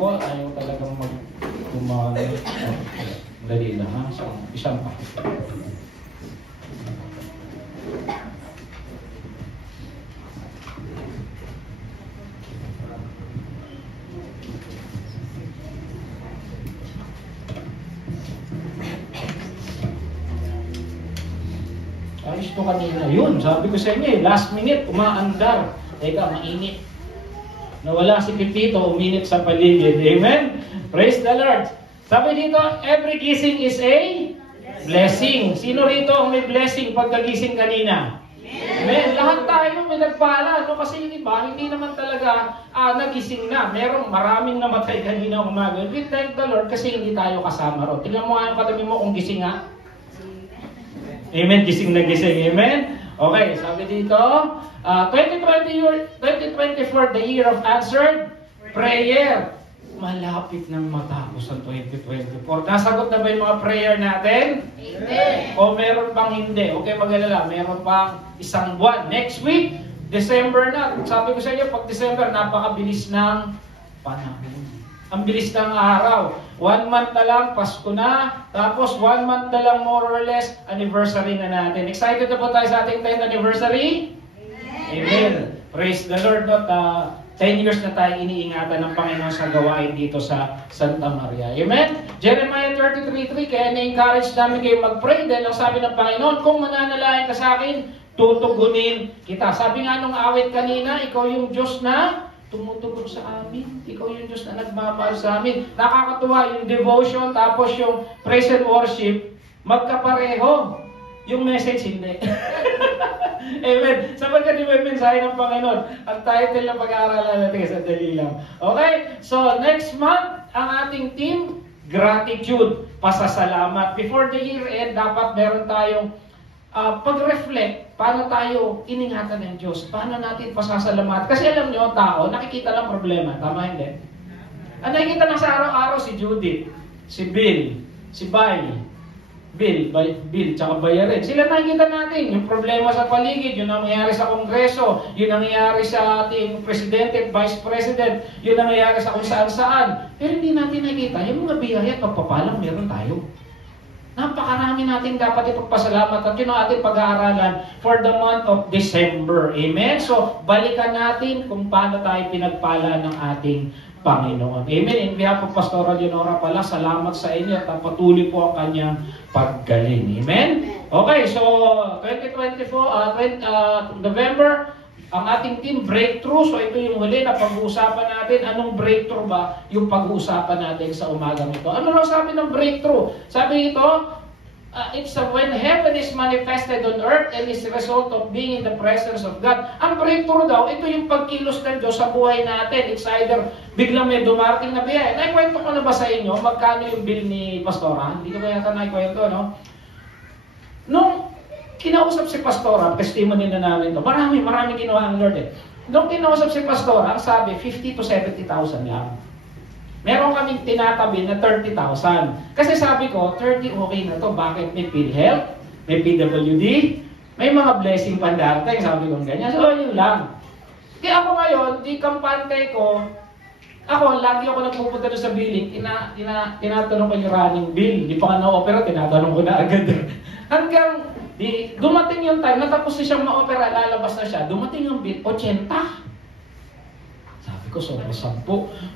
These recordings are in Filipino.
po, ayaw talagang mag-umano. Dali lang ha. So, isang pa. Ayos to kanina. Yun, sabi ko sa inyo last minute, umaandar. Teka, mainit. Nawala si Pipito, uminit sa paligid. Amen? Praise the Lord. Sabi dito, every gising is a blessing. Sino rito ang may blessing pagkagising kanina? Amen? Lahat tayo may nagpala. No? Kasi yung iba, hindi naman talaga nagising na. Maraming namatay kanina umaga. We thank the Lord kasi hindi tayo kasama ron. Tingnan mo nga yung katabi mo kung gising nga. Amen? Gising na gising. Amen? Okay, sabi dito, 2024, the year of answered prayer. Malapit nang matapos ang 2024. Nasagot na ba yung mga prayer natin? Amen. O meron pang hindi? Okay, mag-alala. Meron pang isang buwan. Next week, December na. Sabi ko sa inyo, pag December, napakabilis ng panahon. Ang bilis ng araw. 1 month na lang, Pasko na. Tapos 1 month na lang, more or less, anniversary na natin. Excited na po tayo sa ating 10th anniversary? Amen. Amen. Praise the Lord. 10 years na tayo iniingatan ng Panginoon sa gawain dito sa Santa Maria. Amen? Jeremiah 33:3, kaya na-encourage namin kayo mag-pray dahil ang sabi ng Panginoon, kung mananalangin ka sa akin, tutugunin kita. Sabi nga nung awit kanina, ikaw yung Diyos na tumutugon sa amin. Ikaw yung Diyos na nagmamahal sa amin. Nakakatuwa yung devotion, tapos yung praise and worship, magkapareho. Yung message, hindi. Amen. Sapagkat yung may mensahe ng Panginoon. Ang title na pag-aaralan natin sa dali lang. Okay? So, next month, ang ating team, gratitude, pasasalamat. Before the year end, dapat meron tayong pag-reflect, paano tayo iningatan ng Diyos, paano natin pasasalamat. Kasi alam nyo, tao, nakikita lang problema. Tama hindi? Ang nakikita lang sa araw-araw si Judith, si Bill, si Bay, Bill, tsaka bayarin. Sila nakikita natin, yung problema sa paligid, yun ang nangyayari sa Kongreso, yun ang nangyayari sa ating Presidente at Vice President, yun ang nangyayari sa kung saan-saan. Pero hindi natin nakikita, yung mga biyaya at pagpapalang meron tayo. Napakarami natin dapat ipagpasalamat at yun ang ating pag-aaralan for the month of December. Amen? So, balikan natin kung paano tayo pinagpala ng ating Panginoon. Amen? In behalf of Pastoral Leonora pala, salamat sa inyo at patuloy po ang kanyang paggaling. Amen? Okay, so 2024, November, ang ating team breakthrough. So ito yung huli na pag-uusapan natin. Anong breakthrough ba yung pag-uusapan natin sa umagang ito? Ano lang sabi ng breakthrough? Sabi ito, it's when heaven is manifested on earth and is the result of being in the presence of God. Ang breakthrough daw, ito yung pagkilos ng Diyos sa buhay natin. It's either biglang may dumarating na biyaya. Naikwento ko na ba sa inyo magkano yung bill ni Pastora? Hindi ko ba yata naikwento, no? Nung kinausap si Pastora, testimony na namin to. Marami ginawa ang Lord eh. Nung kinausap si Pastora, ang sabi, 50 to 70,000 lang. Meron kaming tinatabi na 30,000. Kasi sabi ko, 30 okay na to. Bakit? May PhilHealth, may PWD, may mga blessing pandarating. Sabi ko ganyan. So, yun lang. Kaya ako ngayon, di kampante ko, lagi ako nagpupunta doon sa billing, tinatanong ko yung running bill. Di pa nga na-opera, tinatanong ko na agad. Hanggang, dumating yung time, natapos na siyang ma-opera, lalabas na siya, dumating yung bill, 80. Sabi ko, sobrang 10.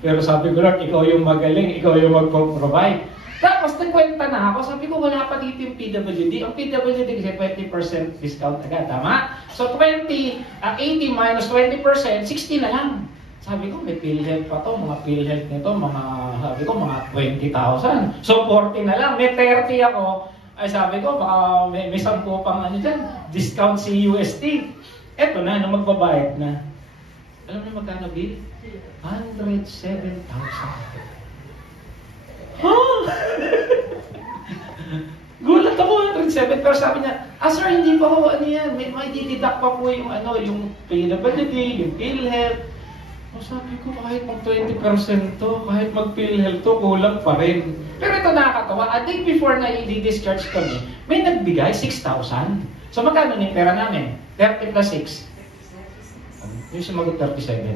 Pero sabi ko, Lord, ikaw yung magaling, ikaw yung mag-provide. Tapos, nagkwenta na ako, sabi ko, wala pa dito yung PWD. Ang PWD kasi 20% discount agad, tama? So, 80 minus 20%, 60 na lang. Sabi ko, may PhilHealth pa to, mga PhilHealth nito, sabi ko, mga 20,000. So, 40 na lang, may 30 ako. Ay sabi ko, baka may 10 pang dyan, discount si UST. Eto na, nung magbabayad na. Alam niyo magkano bill? 107,000. Huh? Gulat ako, 107. Pero sabi niya, sir, hindi pa ho, yan, may dideduct pa po yung, yung PWD, yung PhilHealth. Sabi ko, kahit mag 20% to, kahit mag-PhilHealth to, kulang pa rin. Pero ito nakakatawa, a day before na i-discharge kami, may nagbigay 6,000. So magkano na yung pera namin? 30 plus 6. Yung sumagot 37.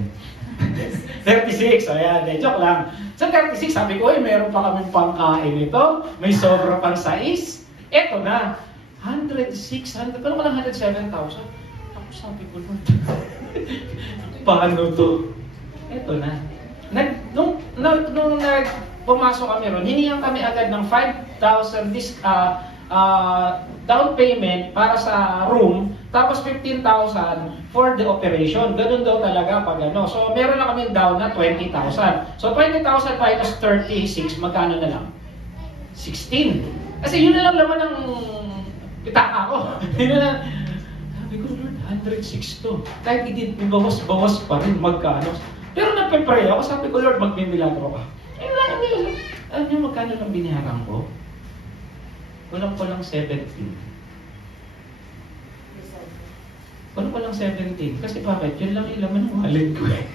36, ayan, joke lang. Sa 36, sabi ko, meron pa kaming pangkain ito, may sobra pang sais. Eto na, 106, paano ko lang 107,000? Ako sabi ko, paano to? Eto na. Nung pumasok kami ron, hinihan kami agad ng 5,000 down payment para sa room, tapos 15,000 for the operation. Ganun daw talaga pag ano. So, meron na kami down na 20,000. So, 20,000 minus 36, magkano na lang? 16. Kasi yun na lang laman ng pitaka ko. Yun na lang. Sabi ko, Lord, 106 to. Kahit bawas-bawas pa rin, magkano. Pero nagpe-pray ako, sabi ko, Lord, magmimilagro ka. Ayun lang, alam niyo magkano lang biniharang ko? Walang 17. Walang 17. Kasi bakit? Yun lang yung laman ng wallet ko eh.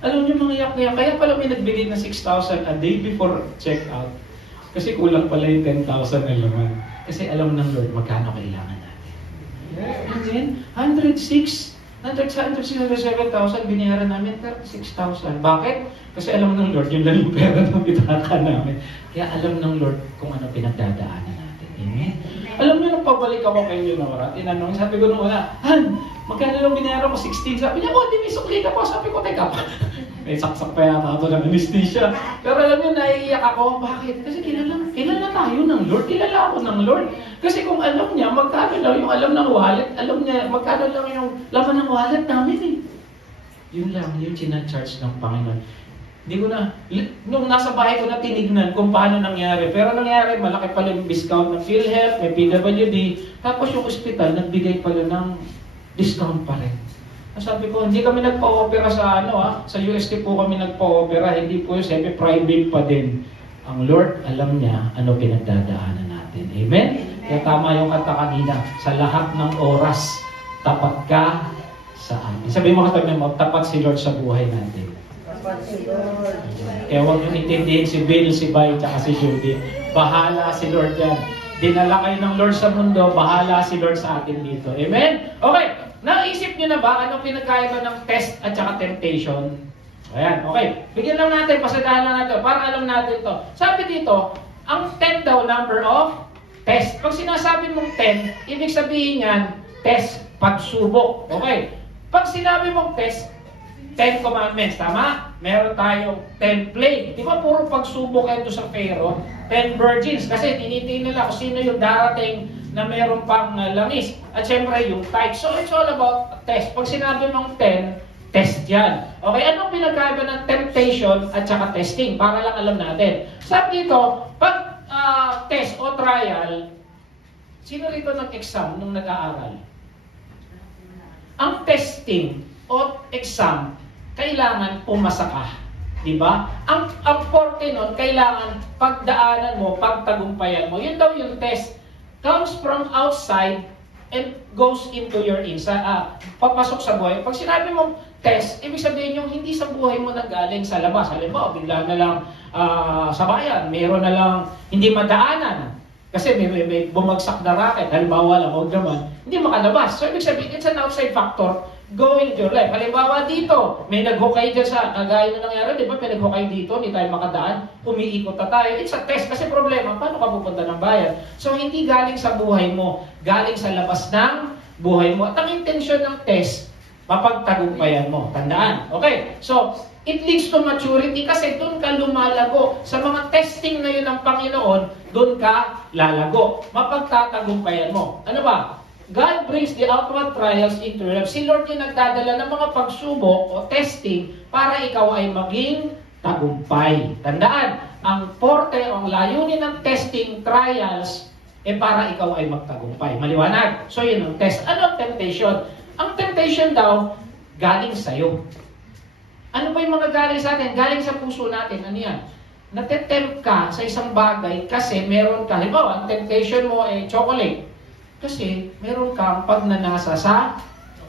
Alam niyo mga yak-yak, kaya pala may nagbigay na 6,000 a day before check-out. Kasi kulang pala yung 10,000 na laman. Kasi alam ng Lord magkano kailangan natin. And then, 106, 107,000 binayaran namin, 36,000. Bakit? Kasi alam ng Lord, yun lang yung pera ng bitaka namin. Kaya alam ng Lord kung ano pinagdadaanan natin. Amen? Alam niyo, nung pabalik ako kay Leonora, tinanong, sabi ko nung una, Han, magkano lang binayaran mo? 16. Sabi niya, di may sukli ka po. Sabi ko, teka pa. May saksak pa yata ito ng anesthesia. Pero alam niyo, naiiyak ako. Bakit? Kasi kilala tayo ng Lord. Kilala ako ng Lord. Kasi kung alam niya, magkano lang yung alam ng wallet, alam niya, magkano lang yung laman ng wallet namin eh. Yun lang, yung charge ng Panginoon. Hindi ko na, nung nasa bahay ko na tinignan kung paano nangyari. Pero nangyari, malaki pala yung discount ng PhilHealth, may PWD. Tapos yung ospital, nagbigay pala ng discount pa rin. Sabi ko, hindi kami nagpa-opera sa sa UST po kami nagpa-opera, hindi po yung semi-private pa din. Ang Lord, alam niya ano pinagdadaanan natin. Amen? Kaya tama yung kata kanina, sa lahat ng oras, tapat ka sa amin. Sabi mo katabi mo, tapat si Lord sa buhay natin. Tapat si Lord. Kaya huwag nyo intindihin si Bill, si Bay, tsaka si Judy. Bahala si Lord yan. Dinala kayo ng Lord sa mundo, bahala si Lord sa atin dito. Amen? Okay. Naisip nyo na ba anong pinagkaiba ng test at saka temptation? Ayan, okay. Bigyan lang natin, pasadahan lang natin para alam natin to. Sabi dito, ang 10 daw number of test. Pag sinasabi mong 10, ibig sabihin yan, test, pagsubok. Okay. Pag sinabi mong test, 10 commandments, tama? Meron tayong 10 plague. Di ba puro pagsubok ito sa Pharaoh? 10 virgins. Kasi tinitingin nila kung sino yung darating na meron pang langis. At syempre yung tithe. So it's all about test. Pag sinabi mong 10, test yan. Okay, anong pinagkaiba ng temptation at saka testing? Para lang alam natin. Sabi dito, pag test o trial, sino rito nag-exam nung nag-aaral? Ang testing o exam, kailangan pumasa ka. Diba? Ang forte nun, kailangan pagdaanan mo, pagtagumpayan mo. Yun daw yung test. Comes from outside and goes into your inside. Papasok sa buhay. Pag sinabi mong test, ibig sabihin yung hindi sa buhay mo nanggaling sa labas. Halimbawa, bigla na lang sa bayan, mayroon na lang hindi madaanan. Kasi may bumagsak na racket. Halimbawa lang, huwag naman, hindi makalabas. So, ibig sabihin, it's an outside factor going to your life. Halimbawa dito, may naghukay dyan sa, kagaya na nangyari, di ba, may naghukay dito, hindi tayo makadaan, umiikot na tayo. It's a test kasi problema, paano ka pupunta ng bayan? So, hindi galing sa buhay mo, galing sa labas ng buhay mo. At ang intensyon ng test, mapagtagumpayan mo. Tandaan. Okay, so, it leads to maturity kasi doon ka lumalago. Sa mga testing na yun ng Panginoon, doon ka lalago. Mapagtatagumpayan mo. Ano ba? God brings the outward trials into your life. Si Lord yung nagdadala ng mga pagsubok o testing para ikaw ay maging tagumpay. Tandaan, ang forte o ang layunin ng testing, trials, para ikaw ay magtagumpay. Maliwanag. So yun ang test. Ano ang temptation? Ang temptation daw, galing sa'yo. Ano ba yung mga galing sa atin? Galing sa puso natin. Ano yan? Natetempt ka sa isang bagay kasi meron ka. Halimbawa, ang temptation mo ay chocolate. Kasi meron kang pagnanasa sa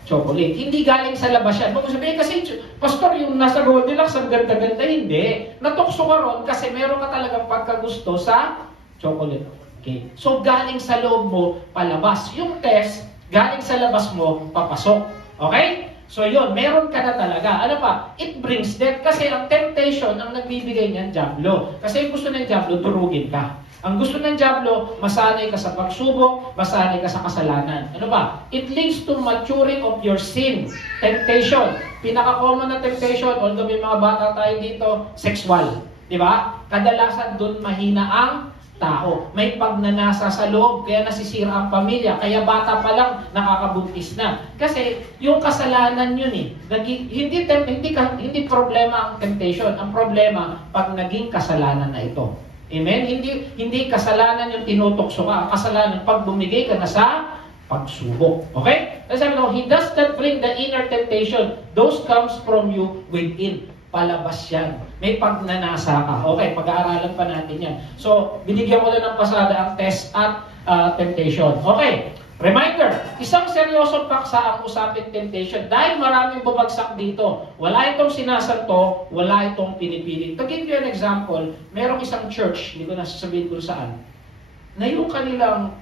chocolate. Hindi galing sa labas yan. Kung sabihin kasi, Pastor, yung nasa Goldilocks, ang ganda-ganda. Hindi. Natukso ka ron kasi meron ka talagang pagkagusto sa chocolate. Okay. So, galing sa loob mo, palabas. Yung test, galing sa labas mo, papasok. Okay? So yun, meron ka na talaga. Ano pa? It brings death. Kasi ang temptation, ang nagbibigay niyan, dyablo. Kasi gusto ng dyablo, durugin ka. Ang gusto ng dyablo, masanay ka sa pagsubok, masanay ka sa kasalanan. Ano ba? It leads to maturing of your sin. Temptation. Pinaka-common na temptation, although may mga bata tayo dito, sexual. Di ba? Kadalasan doon mahina ang tao. May pagnanasa sa loob, kaya nasisira ang pamilya. Kaya bata pa lang, nakakabuntis na. Kasi yung kasalanan yun eh. Hindi problema ang temptation. Ang problema, pag naging kasalanan na ito. Amen? Hindi kasalanan yung tinutokso ka. Ang kasalanan, pag bumigay ka na sa pagsubok. Okay? Kasi sabi ko, He does not bring the inner temptation. Those comes from you within. Palabas yan. May pagnanasa ka. Okay, pag-aaralan pa natin yan. So, binigyan ko lang ng pasada ang test at temptation. Okay, reminder, isang seryosong paksa ang usapin temptation dahil maraming bumagsak dito. Wala itong sinasanto, wala itong pinipilit. To give you an example, merong isang church, hindi ko nasasabihin kung saan, na yung kanilang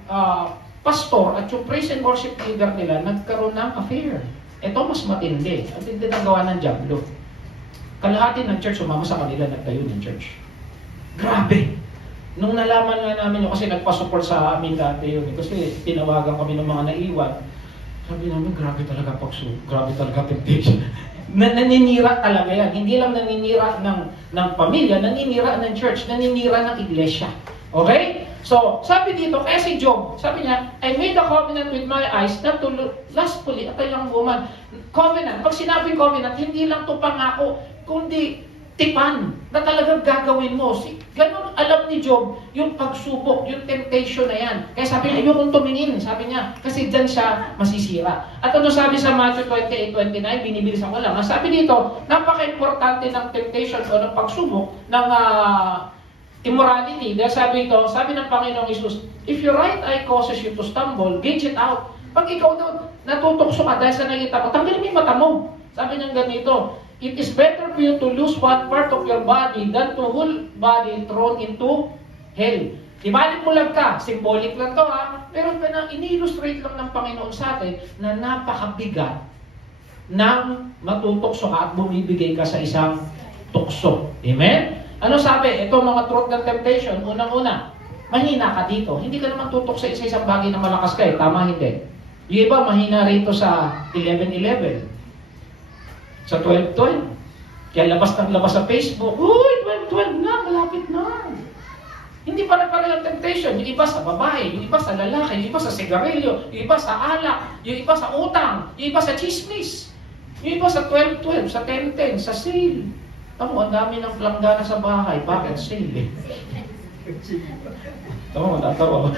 pastor at yung praise and worship leader nila nagkaroon ng affair. Ito mas matindi. At hindi na gawa ng dyablo. Kalahati ng church, sumama sa kanila, nagtayo ng church. Grabe! Nung nalaman nga namin yun, kasi nagpasupport sa amin dati yun, kasi tinawagan kami ng mga naiwan, sabi namin, grabe talaga pagso, grabe talaga temptation. Naninira talaga yan. Hindi lang naninira ng pamilya, naninira ng church, naninira ng iglesia. Okay? So, sabi dito, kaya si Job, sabi niya, I made a covenant with my eyes not to lustfully at a young woman. Covenant. Pag sinabi covenant, hindi lang to pangako, kundi tipan na talagang gagawin mo. Ganun alam ni Job, yung pagsubok, yung temptation na yan. Kaya sabi niya, yung tumingin, sabi niya, kasi dyan siya masisira. At ano sabi sa Matthew 28:29, binibilisan ko lang. Sabi dito, napaka-importante ng temptation o ng pagsubok, ng immorality. Dahil sabi ito, sabi ng Panginoong Isus, if your right eye causes you to stumble, gauge it out. Pag ikaw doon, natutokso ka dahil sa nakita mo, tanggalin mo yung mata mo. Sabi niya ganito, it is better for you to lose one part of your body than to whole body thrown into hell. Ibalik mo lang ka, symbolic lang to ha, pero ini-illustrate lang ng Panginoon sa atin na napakabigat ng matutokso ka at bumibigay ka sa isang tukso. Amen? Ano sabi? Ito mga truth ng temptation, unang-una, mahina ka dito. Hindi ka naman tutok sa isa-isang bagay na malakas ka eh. Tama, hindi. Yung iba, mahina rito sa 11-11. Sa 12-12. Kaya labas sa Facebook, uy, 12-12 na, malapit na. Hindi pare-pareho ang temptation. Yung iba sa babae, yung iba sa lalaki, yung iba sa sigarilyo, yung iba sa alak, yung iba sa utang, yung iba sa chismis, yung iba sa 12-12, sa 10-10, sa sale. Tamo, ang dami ng planggana sa bahay. Bakit sale eh? Tamo, tatawa.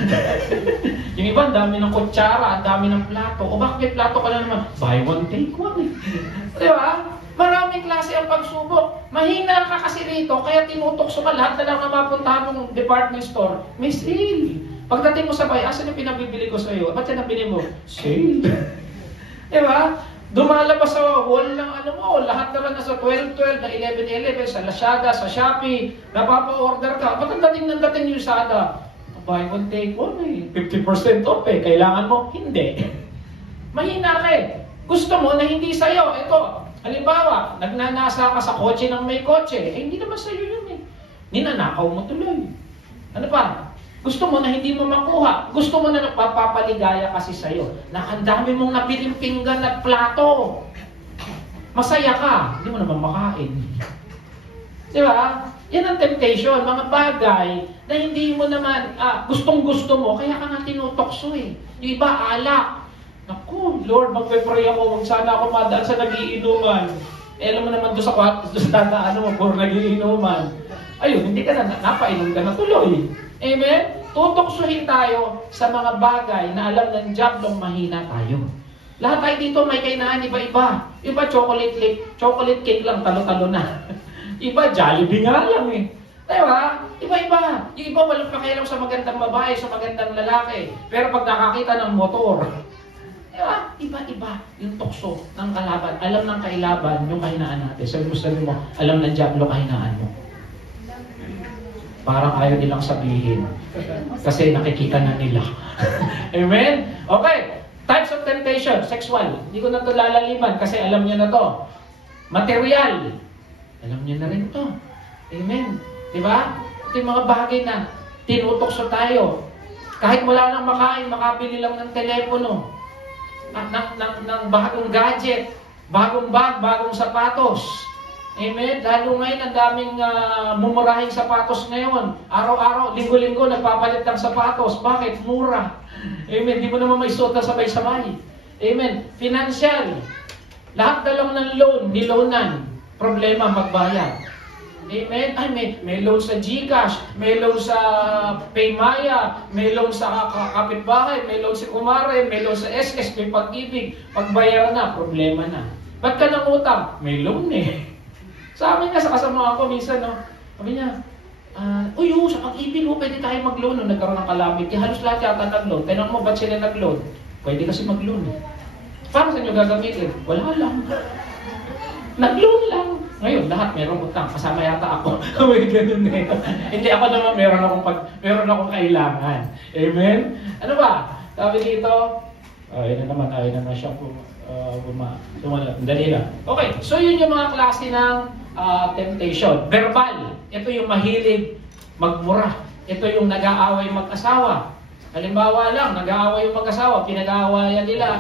Yung iba, ang dami ng kutsara, ang dami ng plato. O bakit plato ka na naman? Buy one, take one eh. Di ba? Maraming klase ang pagsubok. Mahina ka kasi rito, kaya tinutokso ka lahat na lang na mapuntahan mong department store. May sale. Pagdating mo sa bahay, asan yung pinabibili ko sa iyo? Ba't yan ang binili mo? Sale. Di ba? Dumalabas sa wall ng ano mo, lahat naman nasa 12-12, na 11-11, sa Lazada, sa Shopee, napapa-order ka. Ba't ang dating yung Lazada? Buy one, take one eh. 50% off eh. Kailangan mo? Hindi. Mahina ka eh. Gusto mo na hindi sa'yo. Ito, halimbawa, nagnanasa ka sa kotse ng may kotse. Eh, hindi naman sa'yo yun eh. Ninanakaw mo tuloy. Ano pa? Gusto mo na hindi mo makuha. Gusto mo na nagpapaligaya kasi sa'yo. Na ang dami mong nabiling pinggan at plato. Masaya ka. Hindi mo naman makain. Di ba? Yan ang temptation. Mga bagay na hindi mo naman gustong-gusto mo. Kaya ka nga tinutokso eh. Yung iba, alak. Naku, Lord, magpe-pray ako. Huwag sana ako madaan sa nagiinuman. Eh, alam mo naman doon sa dadaan mo, puro nagiinuman. Ayun, hindi ka na, napainom ka na tuloy. Amen? Tutoksuhin tayo sa mga bagay na alam ng diablong mahina tayo. Lahat tayo dito may kainaan, iba-iba. Iba chocolate cake lang, talo-talo na. Iba Jollibee nga lang eh. Diba? Iba-iba. Yung iba walang pakialam sa magandang babae, sa magandang lalaki. Pero pag nakakita ng motor, diba? Iba-iba yung tukso ng kalaban. Alam ng kailaban yung kahinaan natin. Sabi mo, alam ng diablo kahinaan mo. Parang ayaw nilang sabihin. Kasi nakikita na nila. Amen? Okay. Types of of temptation, sexual. Hindi ko na ito lalaliman kasi alam niyo na to. Material. Alam niyo na rin to. Amen. Diba? Ito yung mga bagay na tinutokso tayo. Kahit wala nang makain, makabili lang ng telepono. Ng bagong gadget, bagong bag, bagong sapatos. Amen? Lalo ngayon, ang daming mumurahing sapatos ngayon. Araw-araw, linggo-linggo, nagpapalit ng sapatos. Bakit? Mura. Amen? Di mo naman may suot na sabay-sabay. Amen? Financial. Lahat na lang ng loan, niloanan. Problema, magbayad. Amen? Ay, may loan sa GCash, may loan sa Paymaya, may loan sa kapitbahay, may loan sa Kumare, may loan sa SS, may Pag-ibig. Pagbayaran na, problema na. Ba't ka nang utang? May loan eh. Sa amin nga, sa kasama ko minsan, no? Sabi niya, sa Pag-ibig, pwede tayo mag-loan. No? Nagkaroon ng kalamit. Kaya halos lahat yata nag-loan. Tanong mo, ba't sila nag-loan? Pwede kasi mag-loan. Paano sa inyo gagamitin? Wala lang. Nag-loan lang. Ngayon, lahat merong utang. Kasama yata ako. May ganun eh. Hindi ako naman, meron akong kailangan. Amen? Ano ba? Sabi dito, ayun na siya dali lang. Okay, so yun yung mga klase ng temptation. Verbal. Ito yung mahilig magmura. Ito yung nag-aaway mag-asawa. Halimbawa lang, nag-aaway yung mag-asawa, pinag-aawayan nila,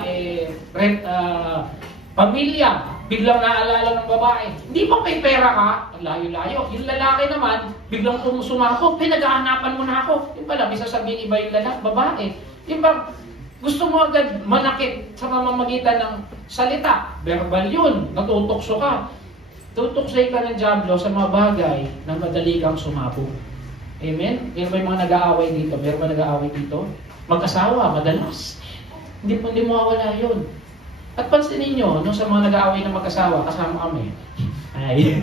pamilya, biglang naalala ng babae. Hindi ba may pera ka? Ang layo-layo. Yung lalaki naman, biglang sumako, pinag-aanapan mo na ako. Yung pala, may sasabihin iba yung babae. Yung ba, gusto mo agad manakit sa mamamagitan ng salita. Verbal yun. Natutokso ka. Tutuksay ka ng dyablo sa mga bagay na madali kang sumabog. Amen? Meron ba yung mga nag-aaway dito? Meron ba nag-aaway dito? Mag-asawa, madalas. Hindi mo mawala yun. At pansinin nyo, sa mga nag-aaway na mag-asawa, kasama kami. Ay.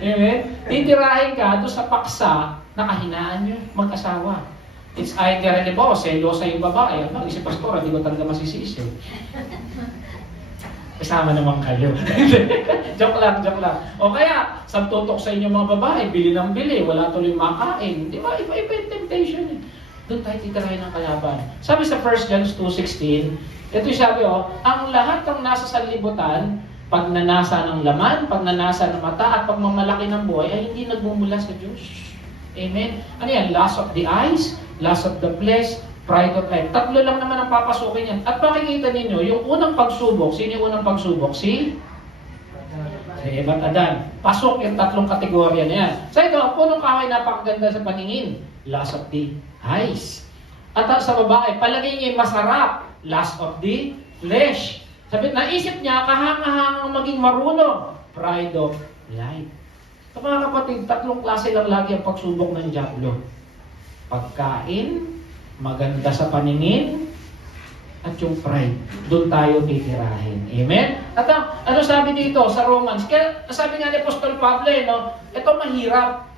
Amen? Titirahin ka doon sa paksa na kahinaan nyo, mag-asawa. It's either, selosa yung babae. Si pastor, hindi ko talaga masisisi. Kasama naman kayo. joke lang. O kaya, sabtutok sa inyo mga babae, bili ng bili, wala tuloy makain. Di ba? Iba yung temptation. Doon tayo titirahin ng kalaban. Sabi sa 1 John 2:16, ito yung sabi, ang lahat ng nasa sanlibutan, pagnanasa ng laman, pagnanasa ng mata, at pagmamalaki ng buhay, ay hindi nagmumula sa Diyos. Amen? Ano yan? Lust of the eyes, lust of the flesh, pride of life. Tatlo lang naman ang papasukin yan. At makikita ninyo, yung unang pagsubok, sino yung unang pagsubok? Si Eva at Adan. Pasok yung tatlong kategorya na yan. So ito, ang punong kahoy napakaganda sa paningin. Lust of the eyes. At sa babae, palaging masarap. Lust of the flesh. Sabi, naisip niya, kahanga-hangang maging marunong. Pride of life. So mga kapatid, tatlong klase lang lagi ang pagsubok ng dyablo. Pagkain, maganda sa paningin, at yung pride. Doon tayo titirahin. Amen? At ano sabi dito sa Romans? Kaya sabi nga ni Apostol Pablo, ito mahirap.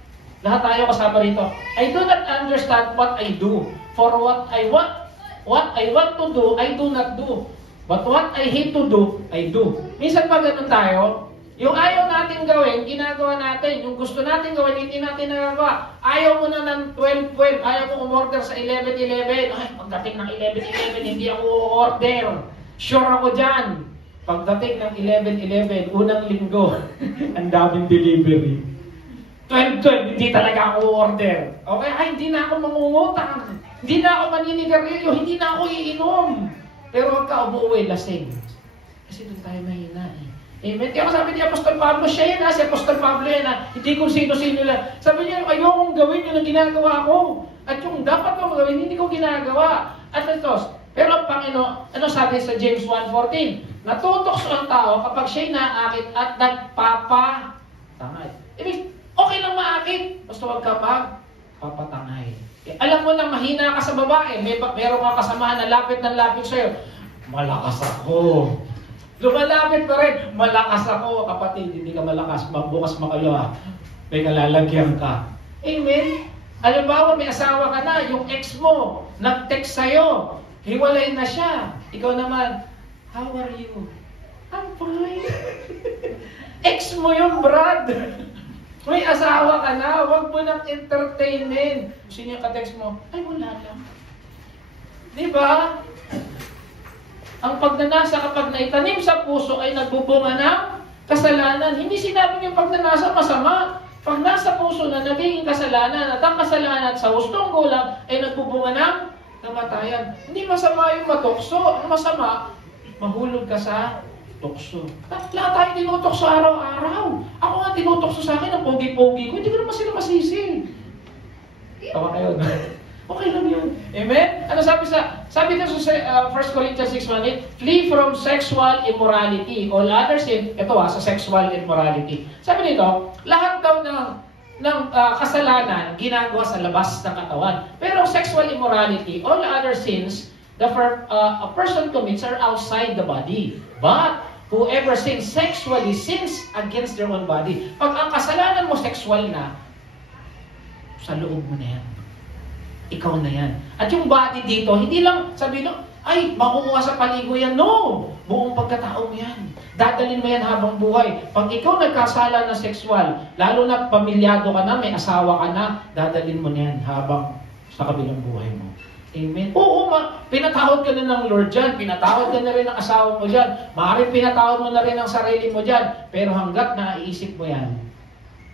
Lahat tayo kasama rito. I do not understand what I do. For what I want to do, I do not do. But what I hate to do, I do. Minsan pa ganun tayo, yung ayaw natin gawin, ginagawa natin. Yung gusto natin gawin, hindi natin nagagawa. Ayaw mo na ng 12-12. Ayaw mo umorder sa 11-11. Ay, pagdating ng 11-11, hindi ako order. Sure ako dyan. Pagdating ng 11-11, unang linggo, ang daming delivery. 12-12, hindi talaga ako order. Okay? Ay, hindi na ako mangungutang. Hindi na ako maninigarilyo. Hindi na ako iinom. Pero huwag ka umuwi, lasing. Kasi doon tayo mahina eh. Amen? Kaya sabi ni Apostol Pablo, siya yan si Apostol Pablo yan hindi kung sino-sino lang. Sabi niya, ayokong gawin yun ang ginagawa ko. At yung dapat ko gawin, hindi ko ginagawa. At ito, pero ang Panginoon, ano sabi sa James 1:14? Natutokso ang tao kapag siya'y naakit at nagpapatangay. Ibig, okay lang maakit, basta huwag ka papatangay. Alam mo na mahina ka sa babae, meron kang kasamahan na lapit ng lapit sa'yo. Malakas ako. Lumalapit pa rin, malakas ako. Kapatid, hindi ka malakas, magbukas mo kayo may kalalagyan ka. Amen? Halimbawa, may asawa ka na, yung ex mo, nag-text sa'yo, hiwalay na siya. Ikaw naman, how are you? I'm fine. Ex mo yung Brad. May asawa ka na, huwag mo ng entertainment. Sino yung ka-text mo? Ay, wala lang. Diba? ang pagnanasa kapag naitanim sa puso ay nagbubunga ng kasalanan. Hindi sinabing yung pagnanasa masama. Pag nasa puso na naging kasalanan at ang kasalanan sa hustong gulang ay nagbubunga ng kamatayan. Hindi masama yung matukso. Ang masama, mahulog ka sa tukso. Lahat tayo tinutokso araw-araw. Ako nga tinutokso sa akin ang pogi-pogi ko. Hindi ko naman sila masisi. Tawa kayo. Okay lang yun. Amen? Ano sabi dito sa 1 Corinthians 6:1, flee from sexual immorality. All other sin, ito sa sexual immorality. Sabi dito, lahat daw ng kasalanan ginagawa sa labas ng katawan. Pero sexual immorality, all other sins, a person commits are outside the body. But whoever sins sexually sins against their own body. Pag ang kasalanan mo sexual na, sa loob mo na yan. Ikaw na yan. At yung body dito, hindi lang sabi no, ay, makukuha sa paligo yan. No! Buong pagkatao mo yan. Dadalhin mo yan habang buhay. Pag ikaw nagkasala na sexual, lalo na pamilyado ka na, may asawa ka na, dadalhin mo na yan habang sa kabilang buhay mo. Amen. Oo, pinatawad ka na ng Lord dyan. Pinatawad ka na rin ng asawa mo dyan. Maaaring pinatawad mo na rin ang sarili mo dyan. Pero hanggat naiisip mo yan,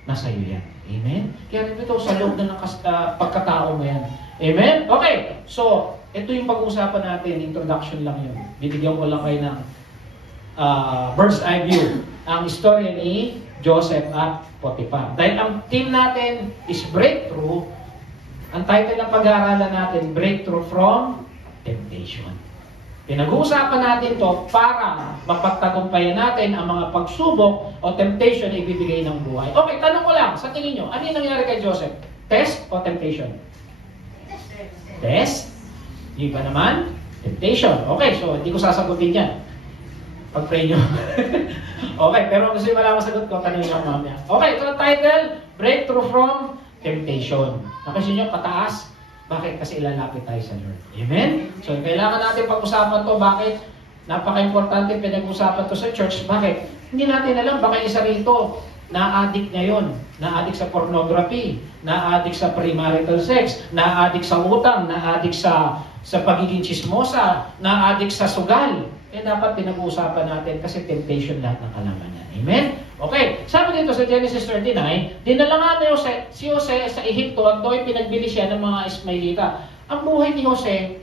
nasa iyo yan. Amen? Kaya ito sa loob na ng pagkatao mo yan. Amen? Okay. So, ito yung pag-uusapan natin. Introduction lang yun. Bibigyan ko lang kayo ng bird's eye view. Ang istorya ni Joseph at Potiphar. Dahil ang team natin is Breakthrough, ang title ng pag-aaralan natin, Breakthrough from Temptation. Pinag-uusapan natin to para mapagtagumpayan natin ang mga pagsubok o temptation na ibibigay ng buhay. Okay, tanong ko lang, sa tingin nyo, ano yung nangyari kay Joseph? Test o temptation? Test? Di ba naman? Temptation. Okay, so hindi ko sasagutin yan. Pag-pray nyo. Okay, pero gusto yung malaman sagot ko, tanongin ako mamaya. Okay, ito ang title, Breakthrough from Temptation. Napansin nyo, pataas. Bakit? Kasi ilalapit tayo sa Lord. Amen? So, kailangan natin pag-usapan to. Bakit? Napaka-importante pinag-usapan to sa church. Bakit? Hindi natin alam. Baka isa rito, na-addict ngayon. Na-addict sa pornography. Na-addict sa premarital sex. Na-addict sa utang. Na-addict sa pagiging chismosa. Na-addict sa sugal. Dapat pinag-uusapan natin kasi temptation lahat ng kalaman niya. Amen? Okay, sabi dito sa Genesis 39, dinala nga ni si Jose sa Ehipto at doon pinagbili siya ng mga Ismailita. Ang buhay ni Jose,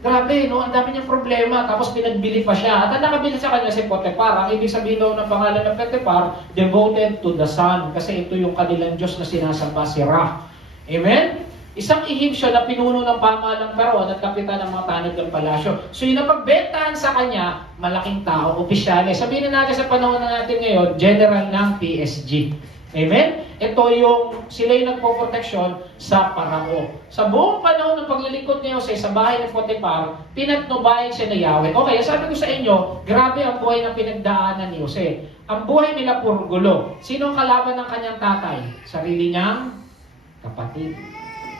grabe, no? Ang dami niyang problema, tapos pinagbili pa siya. At ang nakabili sa kanya si Potiphar. Ang ibig sabihin daw ng pangalan ng Potiphar, devoted to the sun. Kasi ito yung kanilang Diyos na sinasamba, si Ra. Amen? Isang Ehipsyo na pinuno ng pamahalang Pharaoh at kapitan ng mga tanod ng palasyo. So yung napagbentahan sa kanya, malaking tao, opisyales. Sabihin na natin sa panahon na natin ngayon, general ng PSG. Amen? Ito yung, sila yung nagpoproteksyon sa Parao. Sa buong panahon ng paglilingkod ni Jose sa bahay ng Potiphar, pinagnubayan siya na Yahweh. Okay, sabi ko sa inyo, grabe ang buhay ng pinagdaanan ni Jose. Ang buhay nila puro gulo. Sino ang kalaban ng kanyang tatay? Sarili niyang kapatid.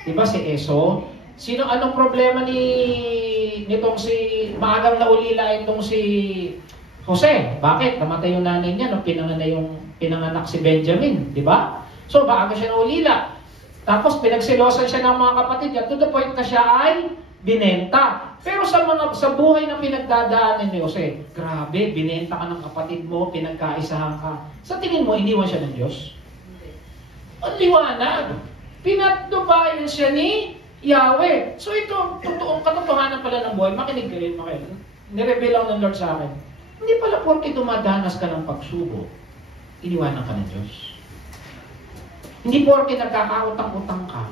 Diba si Eso? Anong problema nitong si maagang naulila itong si Jose? Bakit? Namatay yung nanay niya nung pinanganak si Benjamin, di ba? So maaga siya naulila. Tapos pinagsilosan siya ng mga kapatid niya to the point na siya ay binenta. Pero sa buhay na pinagdadaanan ni Jose, grabe, binenta ka ng kapatid mo, pinagkaisahan ka. Sa tingin mo, iniwan siya ng Diyos? Ang liwanag. Pinatnubayan siya ni Yahweh. So ito, katotohanan pala ng buhay. Makinig kayo. Nireveal lang ng Lord sa akin. Hindi pala porke dumadanas ka ng pagsubok, iniwanan ka ng Diyos. Hindi porke nagkakautang-utang ka,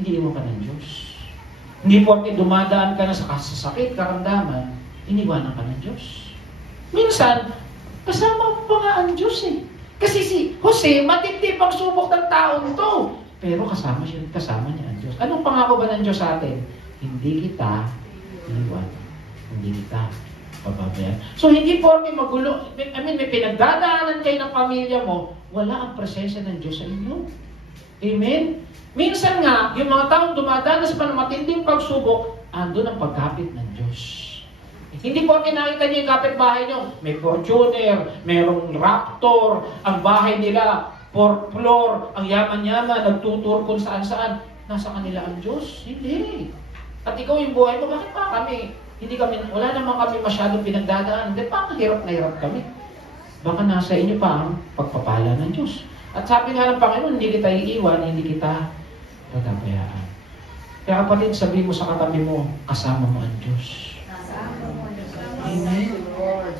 iniwan ka ng Diyos. Hindi porke dumadaan ka na sa sakit, karamdaman, iniwanan ka ng Diyos. Minsan, kasama mo pa nga ang Diyos eh. Kasi si Jose, matindi pagsubok ng taon to. Pero kasama niya ang Diyos. Anong pangako ba ng Diyos sa atin? Hindi kita iwan. Hindi kita pababayaan. So, hindi porke magulo. May pinagdadaanan kayo ng pamilya mo, wala ang presensya ng Diyos sa inyo. Amen? Minsan nga, yung mga taong dumadanas pa ng matinding pagsubok, andun ang pagkapit ng Diyos. Hindi po nakita niyo yung kapitbahay niyo. May Fortuner, mayroong Raptor, ang bahay nila, 4th floor, ang yaman-yaman, nagtutur kung saan-saan. Nasa kanila ang Diyos? Hindi. At ikaw yung buhay mo, bakit pa kami wala naman kami masyadong pinagdadaan. Hindi, parang hirap na hirap kami. Baka nasa inyo pa ang pagpapala ng Diyos. At sabi nga ng Panginoon, hindi kita iiwan, hindi kita pagpabayaan. Kaya kapatid, sabi mo sa katabi mo, kasama mo ang Diyos. Amen.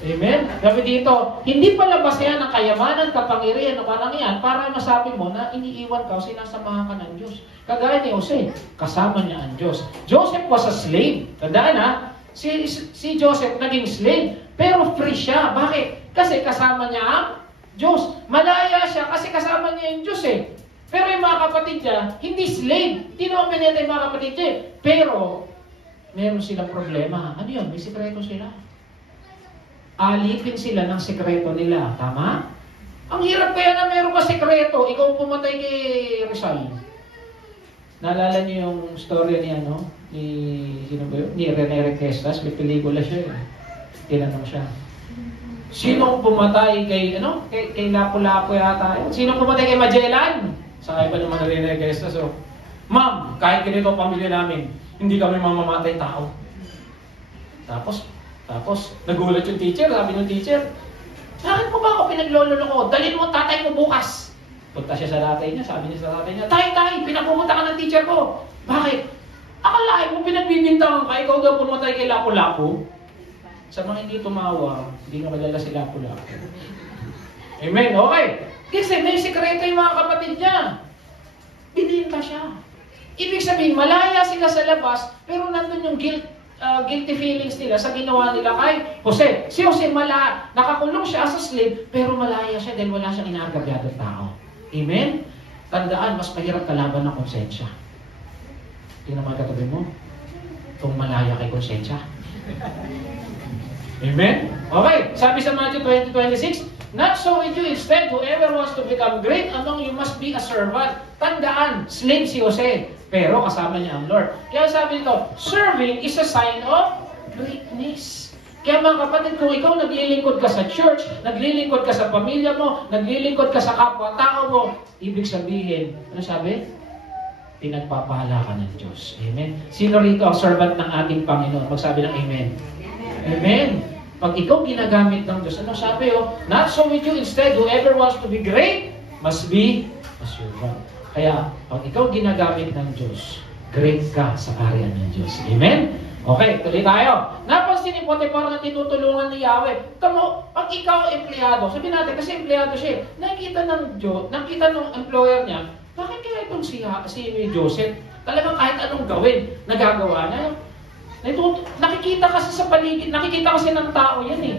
Amen. Sabi dito, hindi pala basehan ng kayamanan, kapangyarihan, o karangyaan para masabi mo na iniiwan ka o sinasamahan ka ng Diyos. Kagaya ni Jose, kasama niya ang Diyos. Joseph was a slave. Tandaan ha, si Joseph naging slave, pero free siya. Bakit? Kasi kasama niya ang Diyos. Malaya siya kasi kasama niya yung Diyos eh. Pero yung mga kapatid niya, hindi slave. Hindi naman pinita yung mga kapatid niya. Pero, meron silang problema. Ano yun? May sikreto sila. Alipin sila ng sikreto nila. Tama? Ang hirap kaya na meron ka sikreto. Ikaw pumatay kay Rizal. Naalala niyo yung story ni sino ba yun? Ni Rene Requestas. May pelikula siya eh. Tinanong siya. Sino pumatay kay Lapu-Lapu yata? Sino pumatay kay Magellan? Sakay pa naman na Rene Requestas. So, Ma'am, kahit ganito ang pamilya namin, hindi kami mamamatay tao. Tapos, nagulat yung teacher. Sabi ng teacher, bakit mo ba ako pinaglololo? Dalhin mo tatay mo bukas. Punta siya sa tatay niya. Sabi niya sa tatay niya, Tay, pinapumunta ka ng teacher ko. Bakit? Akalain mo pinagbibintangan ka, ikaw daw pumatay kay Lapu-Lapu. Sa mga hindi tumawa, hindi na malala si Lapu-Lapu. Amen? Okay. Kasi may sikreto yung mga kapatid niya. Bininta siya. Ibig sabihin, malaya sila sa labas, pero nandun yung guilty feelings nila sa ginawa nila kay Jose. Si Jose, nakakulong siya as a slave, pero malaya siya dahil wala siyang inaagabyadong tao. Amen? Tandaan, mas mahirap kalaban ng konsensya. Tingnan mga katabi mo, kung malaya kay konsensya. Amen? Okay, sabi sa Matthew 20:26, not so with you, instead, whoever wants to become great among you must be a servant. Tandaan, slave si Jose, pero kasama niya ang Lord. Kaya sabi nito, serving is a sign of greatness. Kaya mga kapatid, kung ikaw naglilingkod ka sa church, naglilingkod ka sa pamilya mo, naglilingkod ka sa kapwa-tao mo, ibig sabihin, ano sabi? Pinagpapala ka ng Diyos. Amen? Sino rito ang servant ng ating Panginoon? Magsabi ng Amen. Amen. Pag ikaw ginagamit ng Diyos, ano sabi not so with you, instead, whoever wants to be great, must be a servant. Kaya, pag ikaw ginagamit ng Diyos, great ka sa area ng Diyos. Amen? Okay, tuloy tayo. Napansin ni Potiphar na tinutulungan ni Yahweh. Tamo, pag ikaw empleyado, sabihin natin, kasi empleyado siya, nakita ng employer niya, bakit kaya itong si Joseph, talagang kahit anong gawin, nagagawa niya. Nakikita kasi sa paligid, nakikita kasi ng tao yan eh.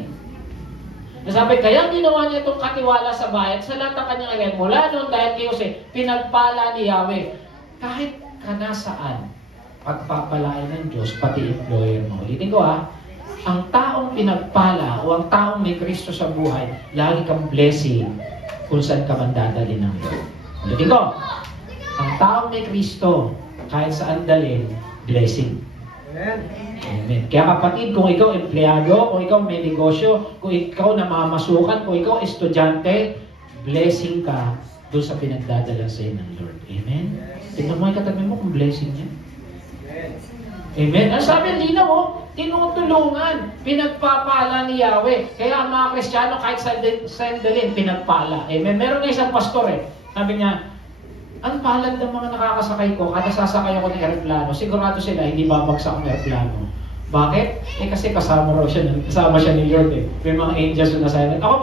Nasabi, kaya ginawa niya itong katiwala sa bayan, sa lahat ng kanyang event, mula noon dahil kay Jose, pinagpala ni Yahweh. Kahit ka nasaan, pagpapalain ng Diyos, pati employer mo. Ulitin ko ang taong pinagpala o ang taong may Kristo sa buhay, lagi kang blessing kung saan ka man dadalhin ng Lord. Ulitin ko, ang taong may Kristo, kahit saan dalhin, blessing. Amen. Kaya kapatid, kung ikaw empleyado, kung ikaw may negosyo, kung ikaw namamasukan, kung ikaw estudyante, blessing ka doon sa pinagdadala sa iyo ng Lord. Amen? Tingnan mo yung katabi mo kung blessing niya. Amen? Ang sabi ng linaw, tinutulungan, pinagpapala ni Yahweh. Kaya ang mga Kristiyano, kahit sandalin, pinagpala. Amen? Meron nga isang pastor sabi niya, ang palad ng mga nakakasakay ko, kada sasakay ako ng aeroplano, sigurado sila hindi babagsak ang aeroplano. Bakit? Kasi kasama siya ni Lord eh. May mga angels na assignment. Ako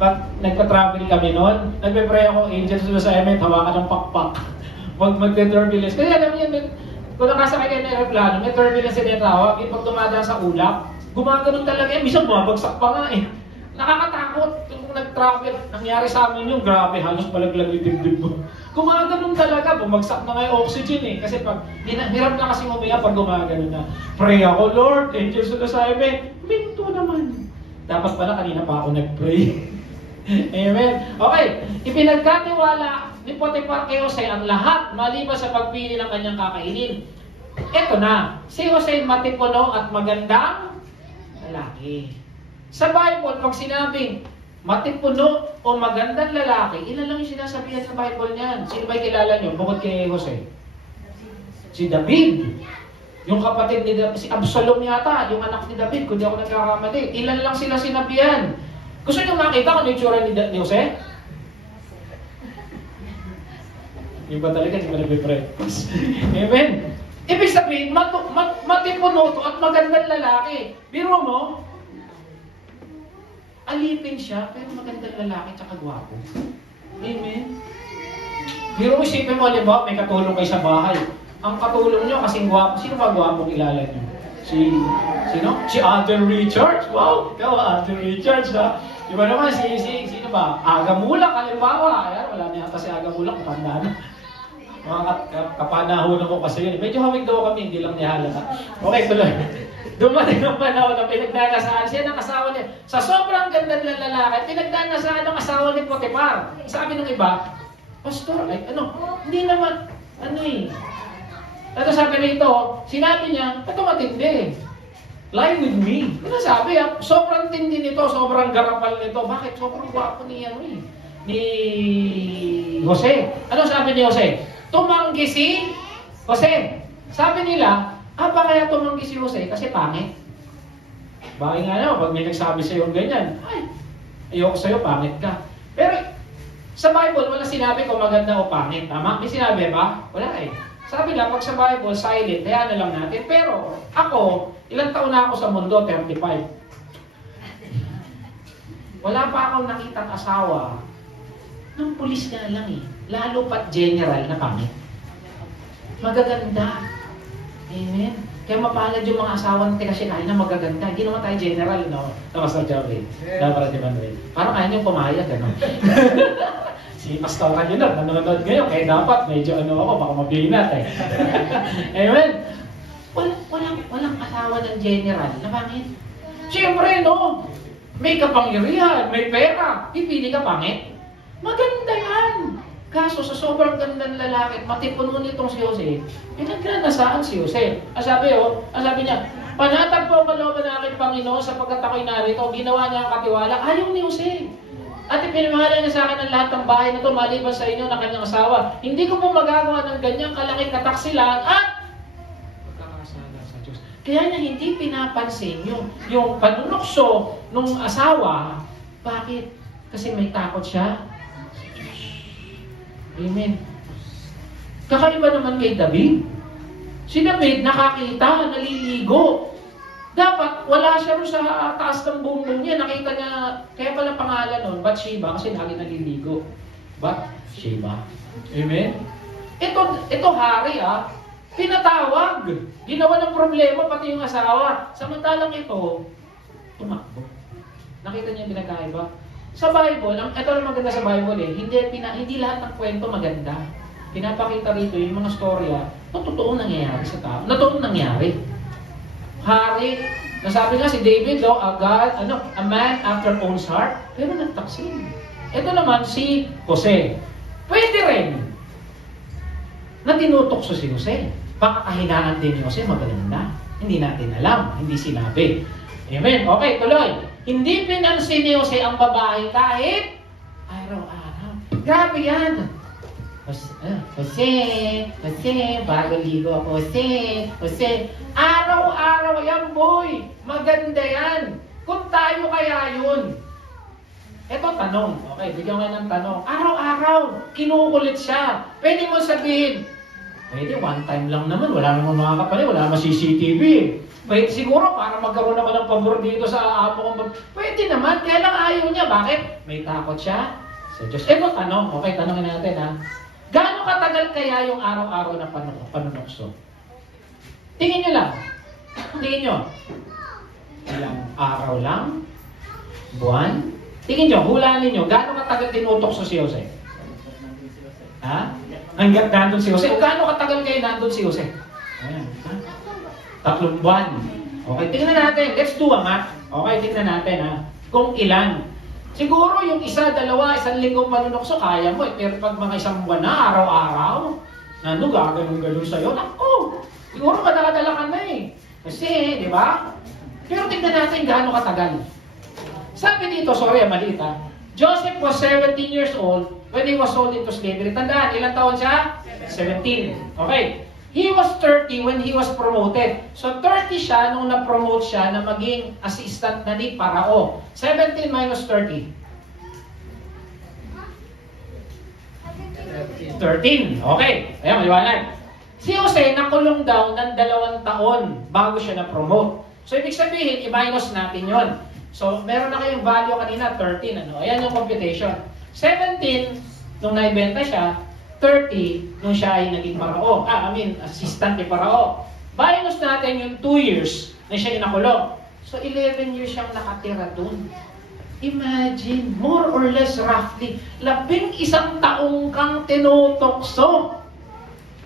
pag nagpa-travel kami noon, nagpe-pray ako, angels na assignment, hawakan ng pakpak. Huwag magte-turbulence. Kasi alam niyo, kung nakasakay kayo ng aeroplano, may turbulence na tawag, pag tumadaan sa ulap, gumaganon talaga yan. Minsan bumabagsak pa nga eh. Nakakatakot kung nag-travel. Nangyari sa amin yung grabe, halos palaglag yung dibdib mo. Gumaganon talaga, bumagsak na nga yung oxygen eh. Kasi pag, hirap na kasi umiyak pag gumaganon na. Pray ako, Lord, angels of assignment. Minto naman. Dapat pala kanina pa ako nag-pray. Amen. Okay, ipinagkatiwala ni Potiphar kay Jose ang lahat maliban sa pagpili ng kanyang kakainin. Ito na, si Jose matipuno at magandang lalaki. Sa Bible, pag sinabing matipuno o magandang lalaki, ilan lang yung sinasabihan sa Bible niyan? Sino ba kilala niyo bukod kay Jose? Si David. Yung kapatid ni David, si Absalom yata, yung anak ni David, kung di ako nagkakamali. Ilan lang sila sinabihan. Gusto niyo makita kung yung tsura ni Jose? Iba talaga, di ba nagbe-breakfast? Amen. Ibig sabihin, matipuno at magandang lalaki. Biro mo, alipin siya, pero magandang lalaki tsaka gwapo. Amen. Biro mo, isipin mo, halimbawa, may katulong kayo sa bahay. Ang katulong nyo, kasing gwapo. Sino ba gwapo kilala nyo? Sino? Si Alden Richards. Wow, ikaw, Alden Richards, ha? Iba naman, sino ba? Aga Mulak, halimbawa. Ayan, wala na yata si Aga Mulak, matanda na. Mga kapanahonan ko kasi yun. Medyo hawig daw kami, hindi lang niya halata. Okay, tuloy. Dumating ang panahon na pinagdadasaan siya ng asawa niya. Sa sobrang ganda ng lalaki, pinagdadasaan ng asawa ni Potiphar. Sabi ng iba, Pastor, hindi naman, Ito sabi rito, sinabi niya, ito matindi. Lie with me. Ano sabi? Sobrang tindi nito, sobrang garapal nito. Bakit? Sobrang gwapo ni Jose. Ano sabi ni Jose? Tumanggi si Jose. Sabi nila, ba kaya tumanggi si Jose? Kasi pangit. Bakit nga naman, pag may nagsabi sa'yo ganyan, ayoko sa'yo, pangit ka. Pero sa Bible, wala sinabi kung maganda o pangit. Tama? May sinabi ba? Wala eh. Sabi lang, pag sa Bible, silent, kaya na lang natin. Pero ako, ilang taon na ako sa mundo? 35. Wala pa akong nakitang asawa ng pulis nga lang eh. Lalo pat general na pangit. Magaganda. Amen. Kaya mapalad yung mga asawa natin kasi kaya na magaganda. Hindi naman tayo general, no? Pastor Joey. Dapat Manuel. Parang kaya niyong pumayag, ano? Si Pastoran yun na, nanonood ngayon. Kaya dapat, medyo ako, baka mabinat eh. Amen. Walang asawa ng general na pangit. Siyempre, no? May kapangyarihan, may pera. Pipili ka pangit. Maganda yan. Kaso sa sobrang gandang lalaki, matipuno nitong si Jose, pinagranasaan si Jose. Sabi niya, panatag po ang kalooban ng aking Panginoon sapagkat ako'y narito, ginawa niya ang katiwala. Ayaw ni Jose. At ipinamahala niya sa akin ang lahat ng bahay na ito, maliban sa inyo na kanyang asawa. Hindi ko po magagawa ng ganyang kalaking kataksilan at magkakasala sa Diyos. Kaya niya hindi pinapansin yung panunokso ng asawa. Bakit? Kasi may takot siya. Amen. Kakaiba naman kay David. Si David nakakita, naliligo. Dapat wala siya rin sa taas ng bumbong niya. Nakita niya, kaya pala pangalan nun, Bathsheba, kasi lagi naliligo. Bathsheba. Amen. Ito hari pinatawag. Ginawa ng problema pati yung asawa. Samantalang ito, tumakbo. Nakita niya yung pinagkaiba. Sa Bible, ito ang maganda sa Bible hindi lahat ng kwento maganda. Pinapakita rito yung mga storya na totoong nangyayari sa tao. Na totoong nangyari. Hari, nasabi nga si David, a man after own heart, pero nagtaksin. Ito naman si Jose. Pwede rin na tinutokso si Jose. Pakakahinaan din ni Jose, maganda. Hindi natin alam, hindi sinabi. Amen. Okay, tuloy. Hindi pinansin ni Jose ang babae kahit araw-araw. Grabe yan. Jose, bago ligo ako. Jose. Araw-araw yan, boy. Maganda yan. Kung tayo kaya yun. Ito tanong. Okay, bigyan nga ng tanong. Araw-araw, kinukulit siya. Pwede mo sabihin, pwede, one time lang naman. Wala naman mga kapatid, wala naman CCTV. Pwede siguro para magkaroon naman ng pabor dito sa amo ko. Pwede naman, kaya lang ayaw niya. Bakit? May takot siya sa Diyos. Ito tanong. Okay, tanongin natin Gaano katagal kaya yung araw-araw na panunokso? Tingin nyo lang. Tingin nyo. Ilang araw lang? Buwan? Tingin nyo, hulaan nyo. Gaano katagal tinutokso si Jose? Hanggang nandun si Jose? O gaano katagal kayo nandun si Jose? Ayan. 3 buwan. Okay, tingnan natin. Let's do a math. Okay, tingnan natin kung ilan. Siguro yung 1, 2, 1 linggong panunokso, kaya mo. Pero pag mga 1 buwan na, araw-araw, gaganon-ganon sa'yo, naku, siguro kadala-dala ka na Kasi, di ba? Pero tingnan natin gaano katagal. Sabi dito, sorry, maliit Joseph was 17 years old when he was sold into slavery. Tandaan, ilang taon siya? 17. Okay. He was 30 when he was promoted. So 30 siya nung na-promote siya na maging assistant na ni Parao. 17 minus 30. 13. Okay. Ayan, maliwanag. Si Jose nakulong daw ng 2 taon bago siya na-promote. So ibig sabihin, i-minus natin yon. So meron na kayong value kanina, 13. Ano? Ayan yung computation. 17 nung naibenta siya, 30 nung siya ay naging Parao. Assistant ni Parao. Minus natin yung 2 years na siya inakulong. So 11 years siyang nakatira dun. Imagine, more or less roughly, 11 taong kang tinutokso.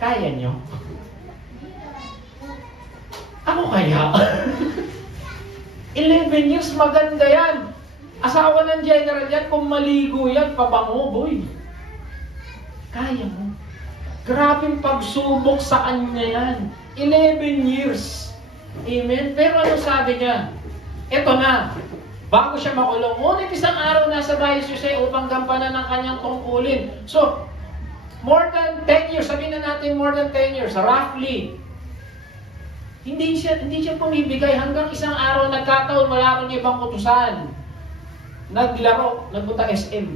Kaya nyo? Ako kaya? 11 years, maganda yan. Asawa ng general yan, kung maligo yan, pabango, boy. Kaya mo. Grabing pagsubok sa kanya yan. 11 years. Amen? Pero ano sabi niya? Ito na. Bago siya makulong, ngunit isang araw nasa bahay si Jose upang gampanan ng kanyang tungkulin. So, more than 10 years, sabihin na natin more than 10 years, roughly. Hindi siya pumibigay hanggang isang araw nagkataon, wala rin ibang utusan. Naglaro, nagpunta SM.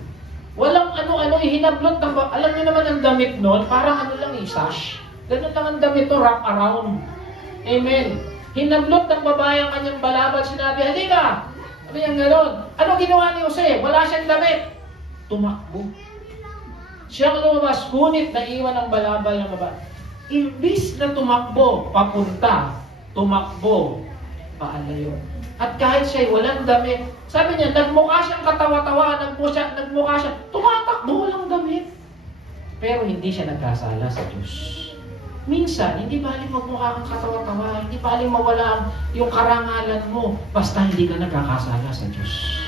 Walang ano-ano, hinablot ng, alam niyo naman ang damit noon, parang ano lang sash. Ganun lang ang damit to, wrap around. Amen. Hinablot ng babae ang kanyang balabal, sinabi, halika! Sabi niya gano'n. Ano ginawa ni Jose? Wala siyang damit. Tumakbo. Siyang lumabas, ngunit naiwan ang balabal ng babae. Imbis na tumakbo, papunta, tumakbo, paalayo. At kahit siya'y walang damit, sabi niya, nagmukha siyang katawa-tawa, nagmukha siya, tumatakbo, walang damit. Pero hindi siya nagkasala sa Diyos. Minsan, hindi baling magmukha kang katawa-tawa, hindi baling mawala yung karangalan mo, basta hindi ka nagkakasala sa Diyos.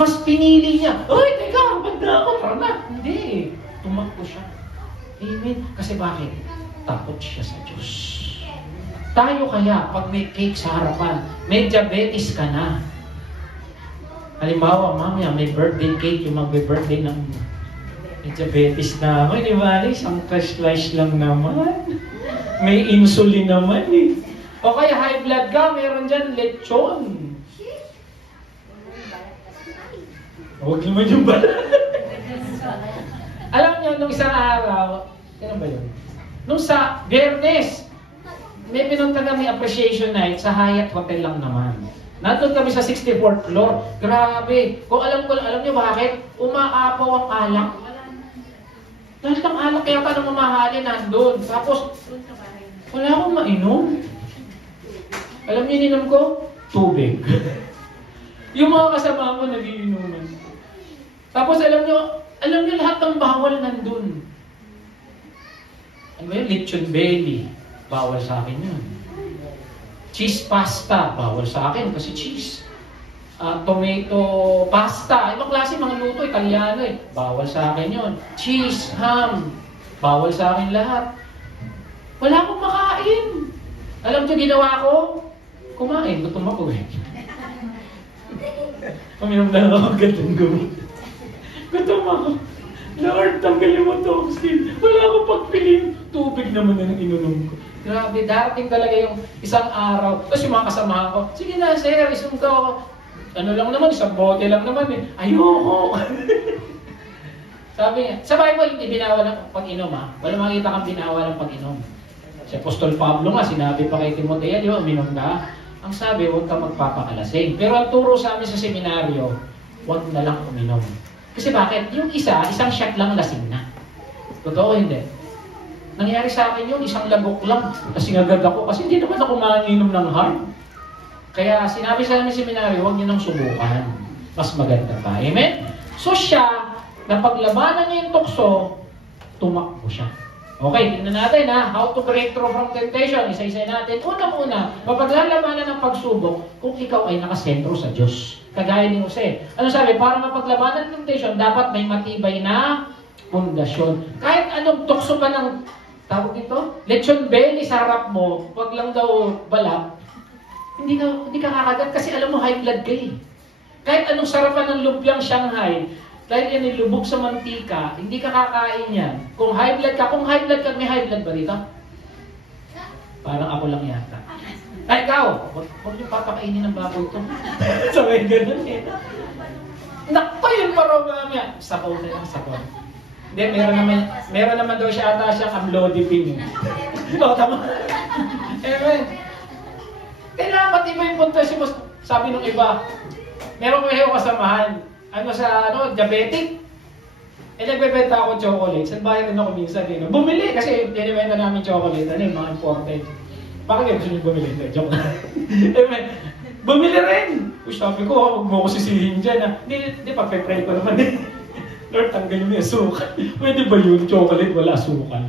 Mas pinili niya, ay, teka, banda ako, tara na. Hindi, tumakbo siya. Amen. Kasi bakit? Takot siya sa Diyos. Tayo kaya, pag may cake sa harapan, may diabetes ka na. Halimbawa, mamaya may birthday cake, yung magbe-birthday ng may diabetes na ako. Di ba, isang cash lang naman. May insulin naman eh. O kaya high blood ka, meron dyan lechon. Huwag naman yung bala. Alam niyo, nung isang araw, kailan ba yun? Nung sa Biyernes, may pinunta kami appreciation night sa Hyatt Hotel lang naman. Nandun kami sa 64th floor. Grabe. Kung alam niyo bakit? Umaapaw ang alak. Lahat ng alak kaya ka nang mamahalin nandun. Tapos, wala akong mainom. Alam niyo ininom ko? Tubig. Yung mga kasama ko nagiinuman. Tapos alam niyo lahat ng bawal nandun. Ano ba yun? Lechon belly. Bawal sa akin yun. Cheese pasta. Bawal sa akin kasi cheese. Tomato pasta. Ibang klase mga luto. Italiano eh. Bawal sa akin yun. Cheese, ham. Bawal sa akin lahat. Wala akong makain. Alam niyo ginawa ko? Kumain. Gutom ako eh. Uminom na ako gatong gawin. Gutom ako. Lord, tanggalin mo to oxygen. Wala akong pagpiling. Tubig naman na inunom ko. Grabe, darating talaga yung isang araw. Tapos yung mga kasamahan ko, sige na, sir, isang ko. Ano lang naman, isang bote lang naman eh. Ayoko. Sabi niya, sa Bible, hindi binawal ang pag-inom ha. Wala makita kang binawal ang pag-inom. Si Apostol Pablo nga, sinabi pa kay Timoteo, di ba, uminom ka? Ang sabi, huwag ka magpapakalasing. Pero ang turo sa amin sa seminaryo, huwag na lang uminom. Kasi bakit? Yung isang shot lang lasing na. Totoo hindi? Nangyari sa akin yun, isang lagok lang. Kasi agad ako, kasi hindi naman ako manginom ng hard. Kaya sinabi sa amin seminaryo, huwag niyo nang subukan. Mas maganda pa. Amen? So siya, napaglabanan niya yung tukso, tumakbo siya. Okay, tingnan natin ha. How to break through from temptation. Isa-isa natin. Unang-una, mapaglalabanan ng pagsubok kung ikaw ay nakasentro sa Diyos. Kagaya ni Jose. Ano sabi? Para mapaglabanan ng temptation, dapat may matibay na pundasyon. Kahit anong tukso pa ng, tawag dito, lechon belly sa harap mo, wag lang daw balak, hindi ka kakagat kasi alam mo high blood ka eh. Kahit anong sarapan ng lumpiang Shanghai, dahil yan nilubog sa mantika, hindi ka kakain yan. Kung high blood ka, may high blood ba dito? Parang ako lang yata. Ay, ikaw! Huwag niyo papakainin ng baboy ito. Sabi ganun eh. Nakpa yun parang mamaya. Sabaw na lang, sabaw. Hindi, meron naman daw siya ata siyang amlodipine. Oo, tama. Amen. Kailangan matibay yung punta si Boss. Sabi nung iba, meron kayo kasamahan. Diabetic. Nagbebenta ako chocolate. Saan bahay rin ako minsan din. Bumili kasi binibenta namin chocolate. Mga imported. Bakit gusto niyo bumili? Joke na. Bumili rin! Sabi ko, huwag mo ko sisihin dyan. Hindi, pagpe-pray ko naman din. Lord, tanggalin mo yung asukal. Pwede ba yun? Chocolate, wala asukal.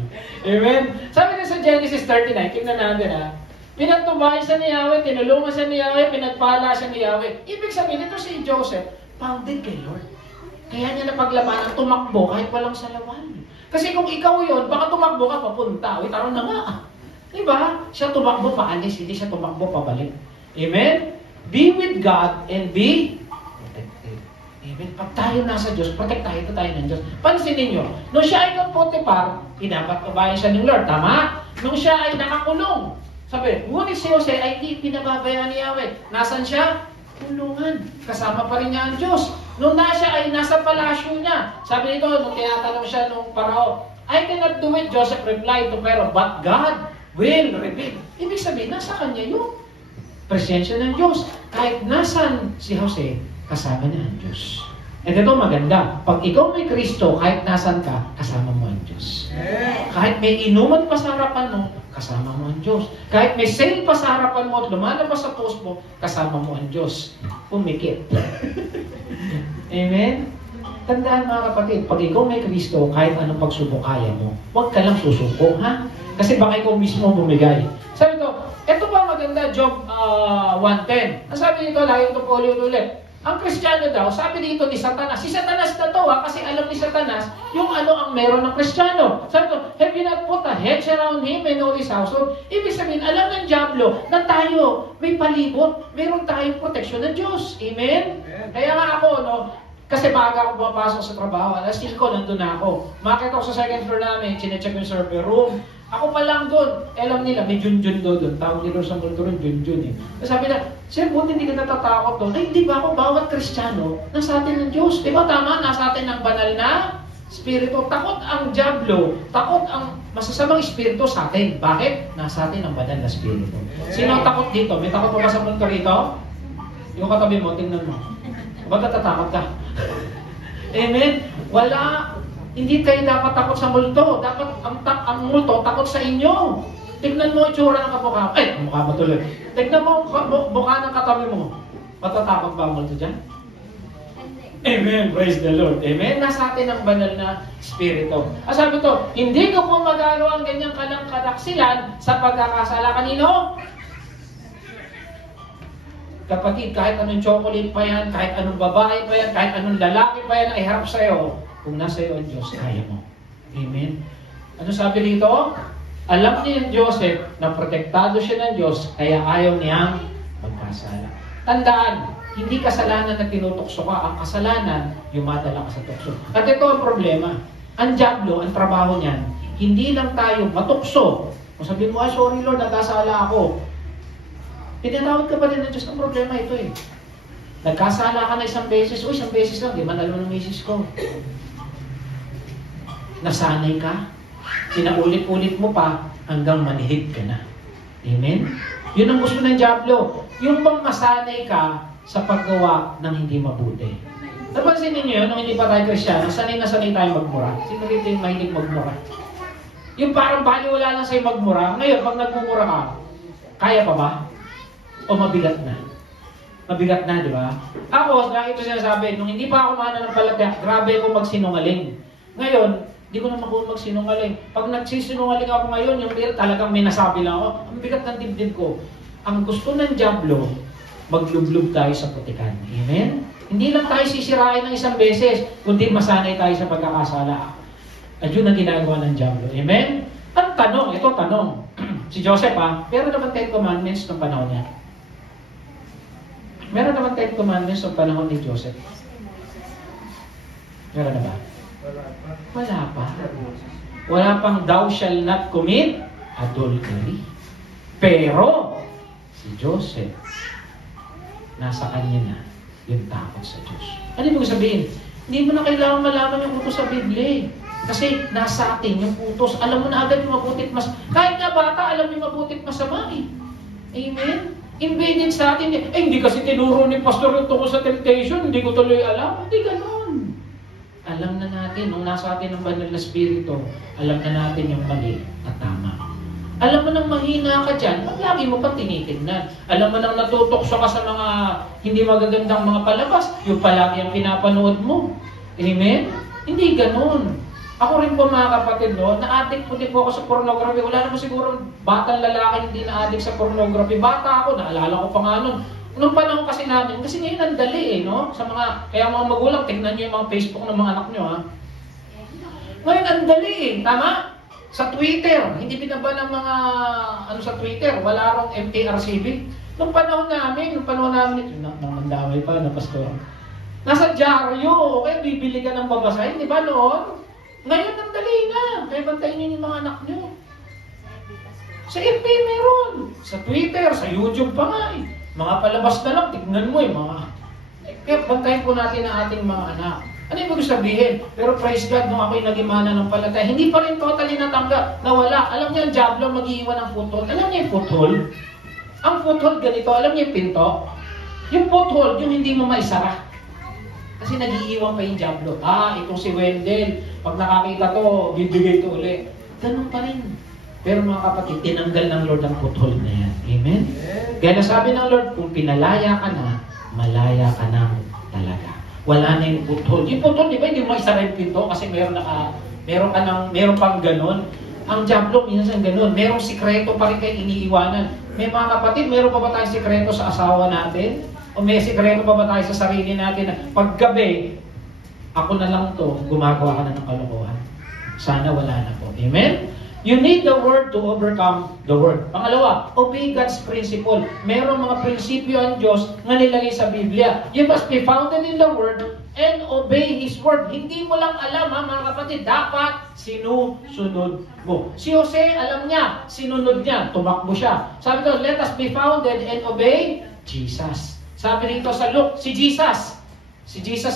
Amen? Sabi niya sa Genesis 39, tingnan natin pinagtubayan siya ni Yahweh, tinulungan siya ni Yahweh, pinagpala siya ni Yahweh. Ibig sabihin, ito si Joseph, founded kay Lord. Kaya niya napaglabanan, tumakbo kahit walang salawan. Kasi kung ikaw yun, baka tumakbo ka papunta. Uy, taro na nga. Diba? Siya tumakbo paalis, hindi siya tumakbo pabalik. Amen? Be with God and be protected. Amen? Pag tayo nasa Diyos, protect tayo ng Diyos. Pansinin nyo, nung siya ay kang Potiphar, pinapatubayan siya ng Lord. Tama? Nung siya ay nakakulong, sabi, ngunit si Jose ay di pinababayaan ni Yahweh. Nasaan siya? Kulungan. Kasama pa rin niya ang Diyos. Nung siya ay nasa palasyo niya, sabi nito, nung tinatanong siya nung Parao, I cannot do it, Joseph replied to Pharaoh, but God will reveal. Ibig sabihin, nasa kanya yung presensya ng Diyos. Kahit nasan si Jose, kasama niya ang Diyos. At ito maganda, pag ikaw may Kristo, kahit nasan ka, kasama mo ang Diyos. Kahit may inuman pa sa harapan mo, kasama mo ang Diyos. Kahit may sale pa sa harapan mo at lumalabas sa post mo, kasama mo ang Diyos. Pumikit. Amen? Tandaan mga kapatid, pag ikaw may Kristo, kahit anong pagsubok kaya mo, huwag ka lang susuko, ha? Kasi baka ikaw mismo bumigay. Sabi ito pa maganda, Job 1:10. Ang sabi nito, lagi ito po ulit. Ang Kristiyano daw, sabi dito ni Satanas. Si Satanas na to, kasi alam ni Satanas yung ang meron ng Kristiyano. Sabi ko, have you not put a hedge around him and all his household? Ibig sabihin, alam ng Diablo na tayo, may palibot, meron tayong proteksyon ng Diyos. Amen? Kaya nga ako, kasi baga ako pumapasok sa trabaho, alas 5, nandun na ako. Makita ko sa second floor namin, chinecheck yung server room. Ako pa lang doon. Alam nila, may Junjun doon. Tawag nila sa mundo rin, Junjun eh. Sabi na, sir, buti hindi ka natatakot doon. Ay, di ba ako, bawat Kristiyano, nasa atin ng Diyos. Di ba tama? Nasa atin ng banal na Espiritu. Takot ang Diablo. Takot ang masasamang Espiritu sa atin. Bakit? Nasa atin ang banal na Espiritu. Sino ang takot dito? May takot pa ba sa mundo rito? Yung katabi mo, tingnan mo. Ba't natatakot ka? Amen? Wala. Hindi kayo dapat takot sa multo. Dapat ang multo takot sa inyo. Tignan mo itsura ng kamukha. Ay, mukha mo tuloy. Tignan mo mukha ng katabi mo. Matatakot ba ang multo dyan? Amen. Praise the Lord. Amen. Nasa atin ang banal na Espiritu. Sabi to, hindi ko po magagawa ang ganyang kalangkadaksilan sa pagkakasala. Kanino? Kapatid, kahit anong chocolate pa yan, kahit anong babae pa yan, kahit anong lalaki pa yan ay harap sa'yo, kung nasa iyo ang Diyos, kaya mo. Amen? Ano sabi dito? Alam niya yung Joseph na protektado siya ng Diyos, kaya ayaw niyang magkasala. Tandaan, hindi kasalanan na tinutokso ka, ang kasalanan, yumadala ka sa tukso. At ito ang problema. Ang Diablo, ang trabaho niyan, hindi lang tayo matukso. Kung sabihin mo, sorry Lord, nagkasala ako. Pinatawad ka pa rin ng Diyos. Ang problema ito eh. Nagkasala ka na isang beses lang, di man alam ng misis ko. Nasanay ka, pinaulit-ulit mo pa, hanggang manihid ka na. Amen? Yun ang gusto ng Diablo. Yung bang masanay ka sa paggawa ng hindi mabuti. Napansin ninyo yun, nung hindi pa tayo Kristiyano, sanay na sanay tayo magmura. Sino rito yung mahilig magmura? Yung parang baliwala lang sa'yo magmura. Ngayon, pag nagmumura ka, kaya pa ba? O mabigat na? Mabigat na, di ba? Ako, lagi ito sinasabi, nung hindi pa ako mananampalataya, grabe ako magsinungaling. Ngayon, hindi ko naman ako magsinungaling. Pag nagsisinungaling ako ngayon, yung talagang may nasabi lang ako, ang bigat ng dibdib ko. Ang gusto ng Diablo, maglublub tayo sa putikan. Amen? Hindi lang tayo sisirain ng isang beses, kundi masanay tayo sa pagkakasala. At yun ang ginagawa ng Diablo. Amen? Ang tanong, ito tanong. Si Joseph pero naman 10 commandments ng panahon niya. Meron naman 10 commandments ng panahon ni Joseph. Meron na ba? Wala pa. Wala pang thou shall not commit adultery. Pero, si Joseph, nasa kanya na yung takot sa Diyos. Ano ibig sabihin? Hindi mo na kailangan malaman yung utos sa Biblia. Kasi nasa atin yung utos. Alam mo na agad yung mabutit mas... Kahit nga bata, alam yung mabutit masama eh. Amen? Embedded sa atin. Hindi kasi tinuro ni Pastor yung tungkol sa temptation. Hindi ko tuloy alam. Hindi ganun. Alam na natin, nung nasa atin ang banal na spirito, alam na natin yung mali at tama. Alam mo nang mahina ka dyan, wag lagi mo pang tinitignan. Alam mo nang natutokso ka sa mga hindi magagandang mga palabas, yung palagi ang pinapanood mo. Amen? Hindi ganun. Ako rin po mga kapatid, no, na-addict po din po ako sa pornography. Wala naman siguro batang lalaki hindi na-addict sa pornography. Bata ako, naalala ko pa nga nun. Nung panahon kasi namin, kasi ngayon ang dali no? Sa mga, kaya mga magulang, tingnan nyo yung mga Facebook ng mga anak nyo, ha? Ngayon ang dali tama? Sa Twitter, hindi binaba ng mga, sa Twitter, wala rong MTRCB. Nung panahon namin, namandamay pa na pastor. Nasa dyaryo, okay, bibili ka ng babasahin, di ba noon? Ngayon ang dali na, kaya bantayin nyo yung mga anak nyo. Sa FB meron, sa Twitter, sa YouTube pa nga eh. Mga palabas na lang, tignan mo eh, mga... Kaya bantayin po natin ang ating mga anak. Ano yung gusto sabihin? Pero praise God, nung ako'y naging mananampalataya, hindi pa rin totally natanggap na wala. Alam niyo, ang Diablo mag-iiwan ng foothold. Alam niyo yung foothold? Ang foothold ganito, alam niyo yung pinto? Yung foothold, yung hindi mo maisara. Kasi nag-iiwan pa yung Diablo. Itong si Wendell, pag nakakita to, bibigay to ulit. Ganun pa rin. Pero mga kapatid, tinanggal ng Lord ang foothold na yan. Amen? Kaya nasabi ng Lord, kung pinalaya ka na, malaya ka na talaga. Wala na yung foothold. Yung foothold, di ba, hindi mo isara yung pinto kasi meron pang ganun. Ang Diablo, minsan ganun. Merong sikreto pa rin kayo iniiwanan. May mga kapatid, meron pa ba tayong sikreto sa asawa natin? O may sikreto pa ba tayo sa sarili natin na paggabi, ako na lang to, gumagawa ka na ng kalokohan. Sana wala na po. Amen? You need the Word to overcome the Word. Pangalawa, obey God's principle. Merong mga prinsipyo ang Diyos na nilagay sa Biblia. You must be founded in the Word and obey His Word. Hindi mo lang alam, mga kapatid, dapat sinusunod mo. Si Jose, alam niya, sinunod niya, tumakbo siya. Sabi ko, let us be founded and obey Jesus. Sabi rito sa Luke, si Jesus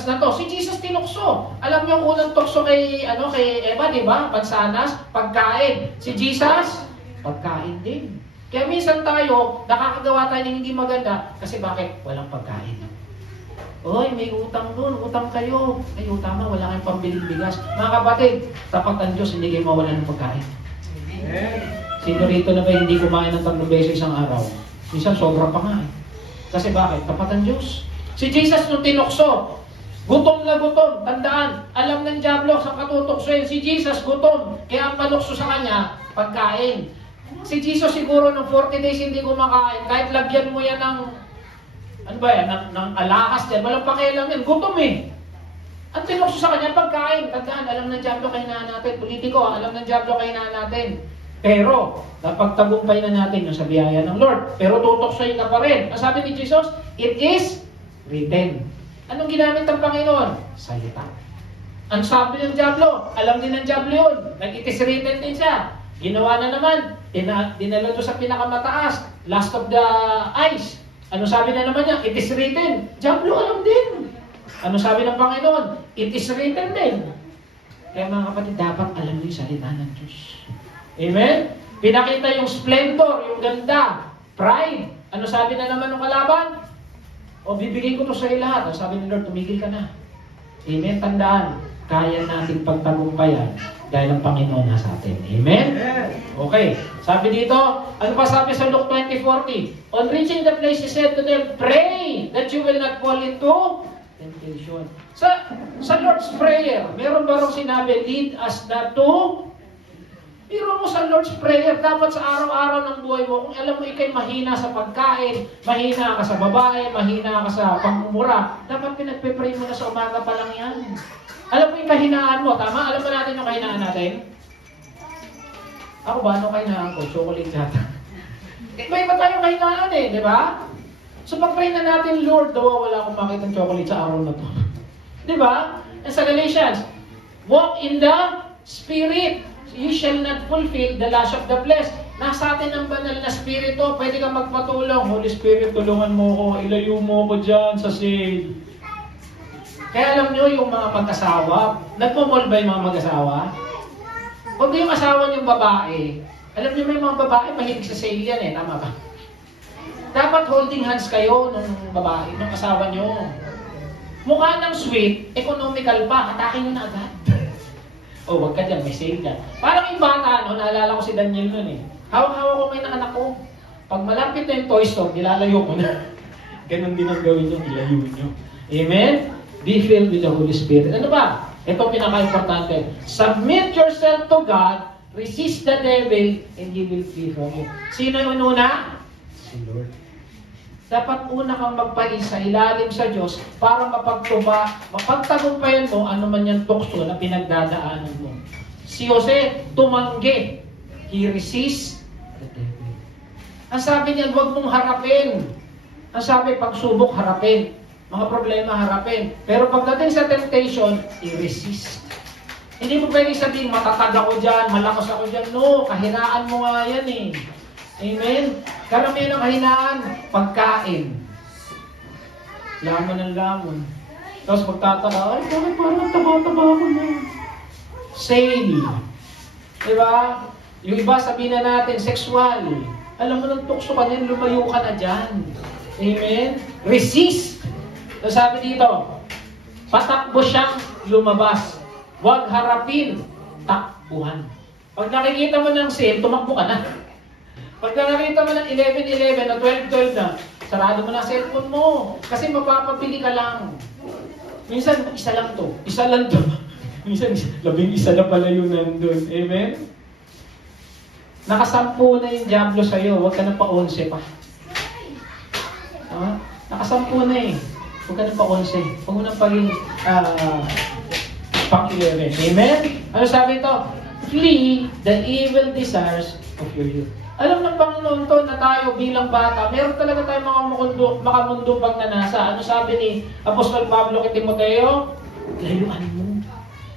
na to. Si Jesus tinukso. Alam niyo ang unang tukso kay Eva, di ba? Pansanas, pagkain. Si Jesus, pagkain din. Kaya minsan tayo, nakakagawa tayo ng hindi maganda kasi bakit? Walang pagkain. Oy, may utang doon, utang kayo. Ay, tama, wala kayong pambiling bigas. Mga kapatid, tapat ang Diyos, hindi kayo mawalan ng pagkain. Sino rito na ba hindi kumain ng 3 beses isang araw? Minsan sobra pa nga eh. Kasi bakit? Tapat ang Diyos. Si Jesus nung tinukso, gutom na gutom, tandaan, alam ng Diablo sa katutoksoin, si Jesus gutom, kaya ang panukso sa kanya, pagkain. Si Jesus siguro nung 40 days hindi kumakain, kahit lagyan mo yan ng, ng alahas yan, walang pakialam yan, gutom eh. Ang tinukso sa kanya, pagkain, tandaan, alam ng Diablo kahinaan natin, politiko, alam ng Diablo kahinaan natin. Pero, napagtagumpay na natin yung sa biyaya ng Lord. Pero tutoksoin ka pa rin. Ang sabi ni Jesus, it is written. Anong ginamit ng Panginoon? Salita. Ang sabi ng Diablo, alam din ng Diablo yun. It is written din siya. Ginawa na naman. Dinala doon sa pinakamataas. Last of the eyes. Ano sabi na naman niya? It is written. Diablo alam din. Ano sabi ng Panginoon? It is written din. Kaya mga kapatid, dapat alam niyo yung salita ng Diyos. Amen? Pinakita yung splendor, yung ganda, pride. Ano sabi na naman ng kalaban? O bibigay ko to sa iyo lahat. Ang sabi ni Lord, tumigil ka na. Amen? Tandaan, kaya natin pagtagumpayan dahil ang Panginoon nasa atin. Amen? Okay. Sabi dito, ano pa sabi sa Luke 20:40? On reaching the place, He said to them, pray that you will not fall into temptation. Sa Lord's Prayer, meron ba rong sinabi, lead us not to? Pero mo sa Lord's Prayer, dapat sa araw-araw ng buhay mo, kung alam mo ikay mahina sa pagkain, mahina ka sa babae, mahina ka sa pagmumura, dapat pinagpe-pray mo na sa umaga pa lang yan. Alam mo yung kahinaan mo, tama? Alam mo natin yung kahinaan natin? Ako ba? Ano kahinaan ko? Chocolate yata. May iba tayong kahinaan eh, di ba? So pag-pray na natin, Lord, daw wala akong makitang chocolate sa araw na to. Di ba? And sa Galatians, walk in the Spirit. You shall not fulfill the lust of the flesh. Nasa atin ang banal na spirito, pwede kang magpatulong. Holy Spirit, tulungan mo ko, ilayo mo ko dyan sa sin. Kaya alam nyo yung mga mag-asawa, nagmamall ba yung mga mag-asawa? Huwag yung asawa niyong babae. Alam niyo may mga babae, mahilig sa sale yan eh, tama ba? Dapat holding hands kayo ng babae, ng asawa niyo. Mukha ng sweet, economical pa, hatakin nyo na agad. O, wag ka dyan, may sale ka. Parang yung bata, no, naalala ko si Daniel nun eh. Hawak-hawak ko may anak ko. Pag malapit na yung toy store, nilalayo ko na. Ganon din ang gawin nyo, ilayo nyo. Amen? Be filled with the Holy Spirit. Ano ba? Ito pinaka-importante. Submit yourself to God, resist the devil, and He will flee from you. Sino yung una? Si Lord. Dapat una kang magpaisa ilalim sa Diyos para mapagtagumpayan mo ano man yung tukso na pinagdadaanan mo. Si Jose, tumanggi. He resists the devil. Ang sabi niya, huwag mong harapin. Ang sabi, pagsubok, harapin. Mga problema, harapin. Pero pagdating sa temptation, i-resist. Hindi mo pwedeng sabihin, matatag ako dyan, malakas ako dyan. No, kahinaan mo nga yan eh. Amen? Karamihan ng kahinaan, pagkain. Lamon ng lamon. Tapos magtataka, ay, bakit parang taba-taba ako na? Sale. Diba? Yung iba, sabihin na natin, sexual. Alam mo ng tukso ka niyan, lumayo ka na dyan. Amen? Resist. So sabi dito, patakbo siyang lumabas. Huwag harapin, takbuhan. Pag nakikita mo ng sale, tumakbo ka na. Pag nakikita mo ng 11-11 o 12-12 na, sarado mo na cellphone mo. Kasi mapapabili ka lang. Minsan, isa lang to. Isa lang to. Minsan, 11 na pala yun nandun. Amen? Nakasampu na yung Diablo sa'yo. Huwag ka na pa 11 pa. Nakasampu na eh. Huwag ka na pa 11. Huwag mo na paging pang 11. Amen? Ano sabi ito? Flee the evil desires of your youth. Alam ng Panginoon to na tayo bilang bata, meron talaga tayong mga makamundong pagnanasa. Ano sabi ni Apostol Pablo kay Timoteo? Layuan mo.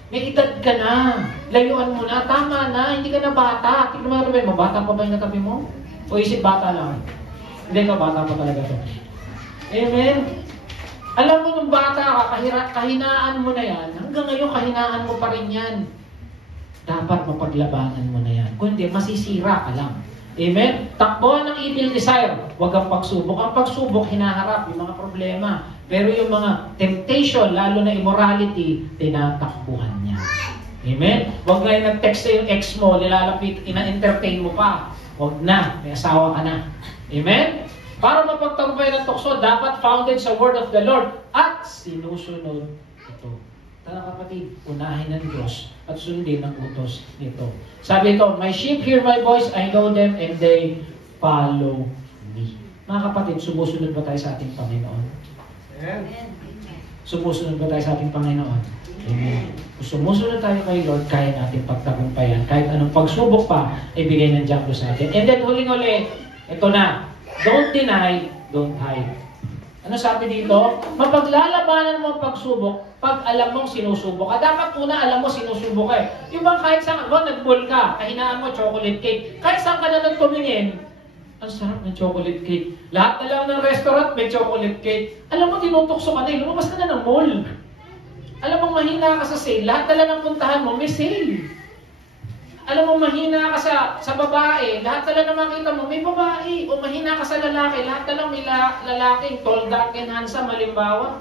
May edad ka na. Layuan mo na. Tama na. Hindi ka na bata. Tignan mo na tabi mo. Bata pa ba yung natabi mo? O isip bata lang? Hindi ka, bata pa talaga to. Amen? Alam mo nung bata ka, kahinaan mo na yan. Hanggang ngayon, kahinaan mo pa rin yan. Dapat mapaglabanan mo na yan. Kundi, masisira ka lang. Amen? Takbuhan ng evil desire. Huwag ang pagsubok. Ang pagsubok, hinaharap yung mga problema. Pero yung mga temptation, lalo na immorality, tinatakbuhan niya. Amen? Huwag ngayon nag-text sa yung ex mo, nilalapit, ina-entertain mo pa. Huwag na. May asawa ka na. Amen? Para mapagtagumpayan ng tukso, dapat founded sa word of the Lord at sinusunod ito. Tara kapatid, unahin ng Diyos at sundin ang utos nito. Sabi ito, my sheep hear my voice, I know them, and they follow me. Mga kapatid, sumusunod ba tayo sa ating Panginoon? Amen. Sumusunod ba tayo sa ating Panginoon? Amen. Kung sumusunod tayo kay Lord, kaya natin pagtagumpayan. Kahit anong pagsubok pa, ibigay ng Diablo sa atin. And then, huling-huli, ito na. Don't deny, don't hide. Ano sabi dito? Mapaglalabanan mo ang pagsubok pag alam mong sinusubok ka. Dapat una alam mo sinusubok ka eh. Yung bang kahit saan, nag-bowl ka, kahinaan mo chocolate cake. Kahit saan ka na nagtumingin, ang sarap ng chocolate cake. Lahat na lang ng restaurant may chocolate cake. Alam mo, tinutokso ka na eh. Lumabas ka na ng mall. Alam mo, mahina ka sa sale. Lahat na lang ng puntahan mo, may sale. Alam mo, mahina ka sa babae, lahat na lang na makita mo, may babae. O mahina ka sa lalaki, lahat na lang may lalaking tall, dark, and handsome, malimbawa.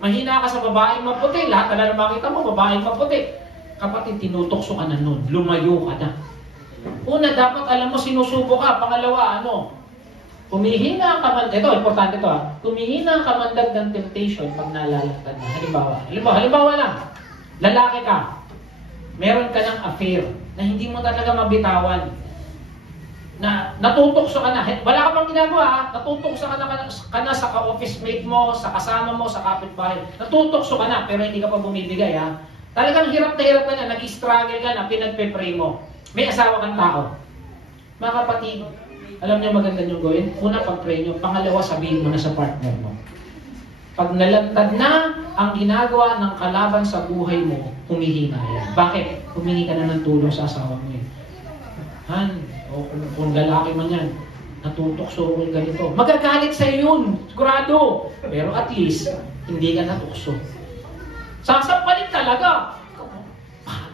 Mahina ka sa babaeng maputi, lahat na lang na makita mo, babaeng maputi. Kapatid, tinutokso ka na nun, lumayo ka na. Una, dapat alam mo, sinusubo ka. Pangalawa, humihina ka man, ito, importante ito humihina ka mandag ng temptation pag nalalagtan na. Halimbawa lang, lalaki ka, meron ka ng affair na hindi mo talaga mabitawan. Na natutokso ka na. Wala ka pang ginagawa, natutokso ka na sa ka-office mate mo, sa kasama mo, sa kapitbahay. Natutokso ka na, pero hindi ka pa bumibigay Talagang hirap ka na, nag-struggle ka na, pinagpe-pray mo. May asawa kang tao. Mga kapatid, alam niyo maganda nyo gawin? Una, pag-pray nyo. Pangalawa, sabihin mo na sa partner mo. Pag nalantad na ang ginagawa ng kalaban sa buhay mo, humihina yan. Bakit? Humingi ka na ng tulong sa asawa mo Han, kung lalaki man yan, natutokso ko yung ganito. Magagalit sa'yo yun, sigurado. Pero at least, hindi ka natukso. Sasampalit talaga.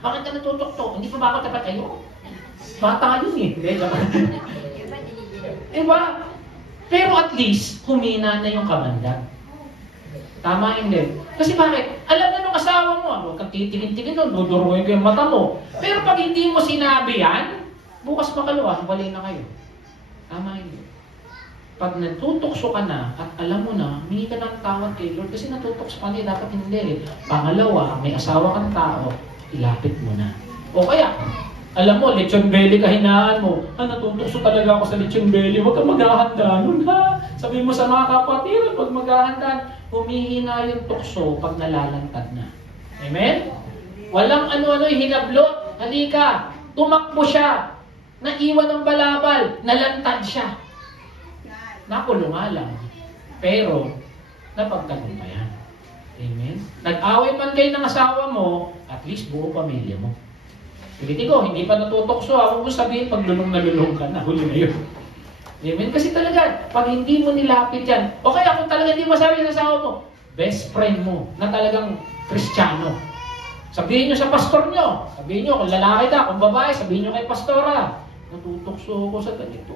Bakit ka natutokso? Hindi pa ba ako tapat kayo? Bata yun eh. Diba? Pero at least, humina na yung kamandag. Tama hindi. Kasi bakit? Alam na nung asawa mo, huwag kang titingin-tingin nun, duduruin ko yung mata mo. Pero pag hindi mo sinabi yan, bukas makalawa, wali na kayo. Tama hindi. Pag natutokso ka na at alam mo na, humingi ka ng tawad kay Lord kasi natutokso ka niya, dapat hindi. Pangalawa, may asawa kang tao, ilapit mo na. O kaya, alam mo, lechon belly kahinaan mo. Natutokso talaga ako sa lechon belly. Huwag kang maghahanda nun ha. Sabihin mo sa mga kapatiran, pag maghahanda, humihina yung tukso pag nalalantad na. Amen? Walang ano-ano hinablot. Halika, tumakbo siya. Naiwan ng balabal. Nalantad siya. Nakulunga lang. Pero, napagtagumpayan. Amen? Nag-away man kayo ng asawa mo, at least buo pamilya mo. Sige ko, hindi pa natutokso. Ako mo sabihin, pag lulong na lulong ka na, huli na yun. Amen? Kasi talaga, pag hindi mo nilapit yan, o kaya kung talaga hindi masabi sa asawa mo, best friend mo, na talagang Kristiyano. Sabihin nyo sa pastor nyo. Sabihin nyo, kung lalaki ka, kung babae, sabihin nyo kay pastora, natutokso ko sa ganito.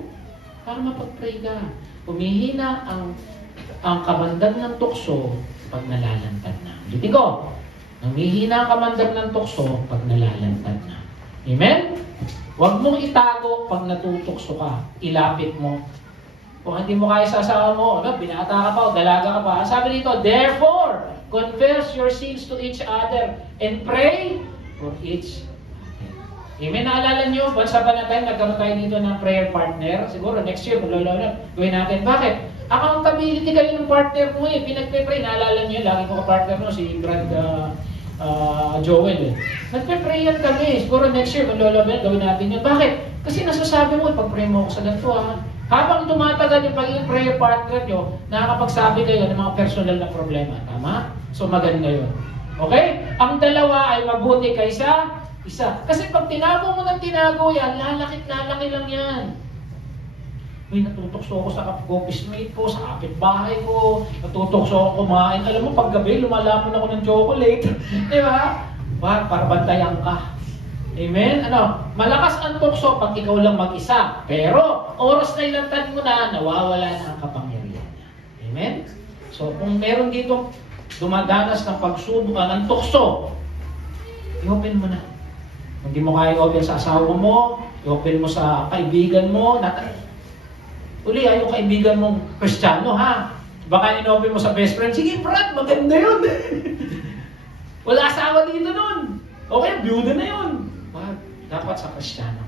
Para mapag-pray ka. Humihina ang kamandag ng tukso pag nalalantad na. Ulitin ko, humihina ang kamandag ng tukso pag nalalantad na. Amen? Huwag mong itago pag natutokso ka. Ilapit mo. Kung hindi mo kaya sa asawa mo, binata ka pa o dalaga ka pa. Sabi dito, therefore, confess your sins to each other and pray for each other. Amen? Naalala nyo, sa panatay, nagkaroon tayo dito ng prayer partner. Siguro next year, maglolo gawin natin. Bakit? Accountability kayo ng partner mo eh. Pinagpe-pray. Naalala nyo, lagi ko ka-partner mo, si Brad Joel eh. Nagpe-prayan kami. Siguro next year, maglolobel, gawin natin yun. Bakit? Kasi nasasabi mo, pag-pray mo ako sa ganito ha. Habang tumatagal yung pagiging prayer partner nyo, nakakapagsabi kayo ng mga personal na problema. Tama? So maganda yun. Okay? Ang dalawa ay mabuti kaysa isa. Kasi pag tinago mo ng tinago yan, lalaki lang yan. May natutokso ako sa office mate ko, sa kapitbahay ko, natutokso ako kumain. Alam mo, pag gabi, lumalamon ako ng chocolate. Di ba? Para bantayan ka. Amen? Malakas ang tukso pag ikaw lang mag-isa. Pero, oras na ilantad mo na, nawawala na ang kapangyarihan niya. Amen? So, kung meron dito dumadanas ng pagsubok, ng tukso, i-open mo na. Kung di mo kaya i-open sa asawa mo, i-open mo sa kaibigan mo, uli, yung kaibigan mong Kristiyano, ha? Baka in-open mo sa best friend, sige, Brad, maganda yun. Wala asawa dito nun. Okay, byuda na yun. Dapat sa Kristiyano.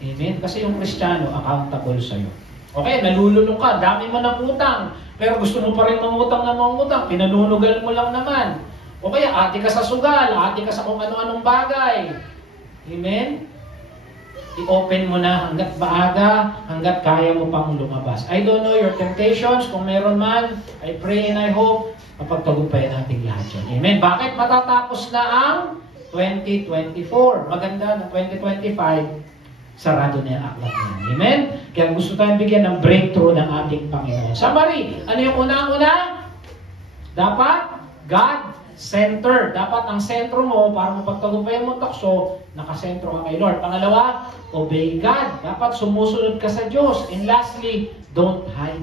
Amen? Kasi yung Kristiyano, accountable sa'yo. Okay, nalululong ka, dami mo ng utang, pero gusto mo pa rin mangutang na mangutang, pinanunugal mo lang naman. O kaya, ate ka sa sugal, ate ka sa kung ano-anong bagay. Amen? I-open mo na hanggat maaga, hanggat kaya mo pang lumabas. I don't know your temptations. Kung meron man, I pray and I hope mapagtagumpayan natin lahat yun. Amen? Bakit matatapos na ang 2024? Maganda na 2025, sarado na yung aklat niya. Amen? Kaya gusto tayong bigyan ng breakthrough ng ating Panginoon. Summary, ano yung unang-una? Dapat God-centered. Dapat ang sentro mo para mapagtagumpayan mo takso, nakasentro ka kay Lord. Pangalawa, obey God. Dapat sumusunod ka sa Diyos. And lastly, don't hide.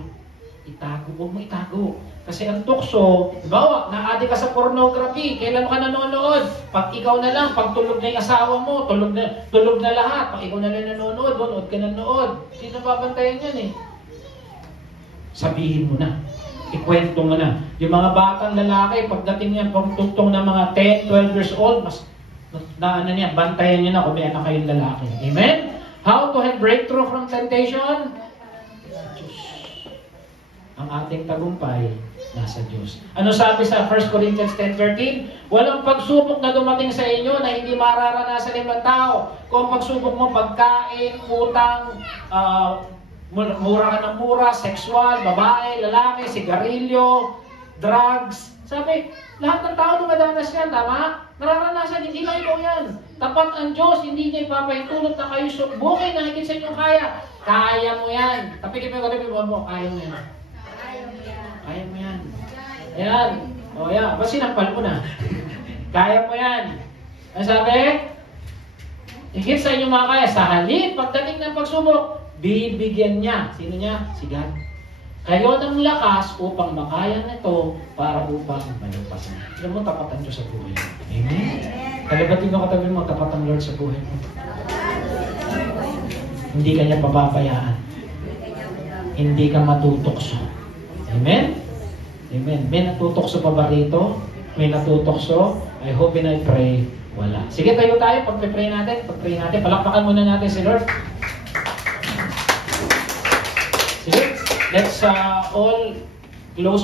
Itago. Huwag mo itago. Kasi ang tukso, bawa, na-addict ka sa pornography. Kailan ka nanonood? Pag ikaw na lang, pag tulog na yung asawa mo, tulog na lahat. Pag ikaw na lang nanonood, nood ka nanood. Sino babantayan yan eh? Sabihin mo na. Ikwento mo na. Yung mga batang lalaki, pagdating niya, pagtugtong na mga 10, 12 years old, mas bantayan niyo na kung may anak kayong lalaki. Amen? How to have breakthrough from temptation? Diyos. Ang ating tagumpay, nasa Diyos. Ano sabi sa 1 Corinthians 10:13? Walang pagsubok na dumating sa inyo na hindi mararanasan ng ibang tao. Kung pagsubok mo, pagkain, utang, mura ka ng mura, sexual, babae, lalaki, sigarilyo, drugs. Sabi, lahat ng tao dumadanas yan, tama? Nararanasan, hindi lang ikaw yan. Tapat ang Diyos, hindi niya ipapahintulot na kayo subukin na higit sa inyong kaya. Kaya mo yan. Tapigin mo yung katabi mo, kaya mo yan. Kaya mo yan. Ayan. O yan, ba't sinampal mo na? Kaya mo yan. Ano sabi? Higit sa inyong mga kaya, sa halip, pagdating ng pagsubok, bibigyan niya. Sino niya? Si God. Kayo ng lakas upang makaya nito para upang malagpas na. Alam mo, tapat ang Diyos sa buhay mo. Amen? Kalabatin mo katabi mo, tapat ang Lord sa buhay mo. Hindi ka niya papabayaan. Hindi ka matutokso. Amen? Amen. May natutokso pa ba rito? May natutokso? I hope and I pray, wala. Sige, tayo tayo. Pag-pray natin. Palakpakan muna natin si Lord. Sige, let's all close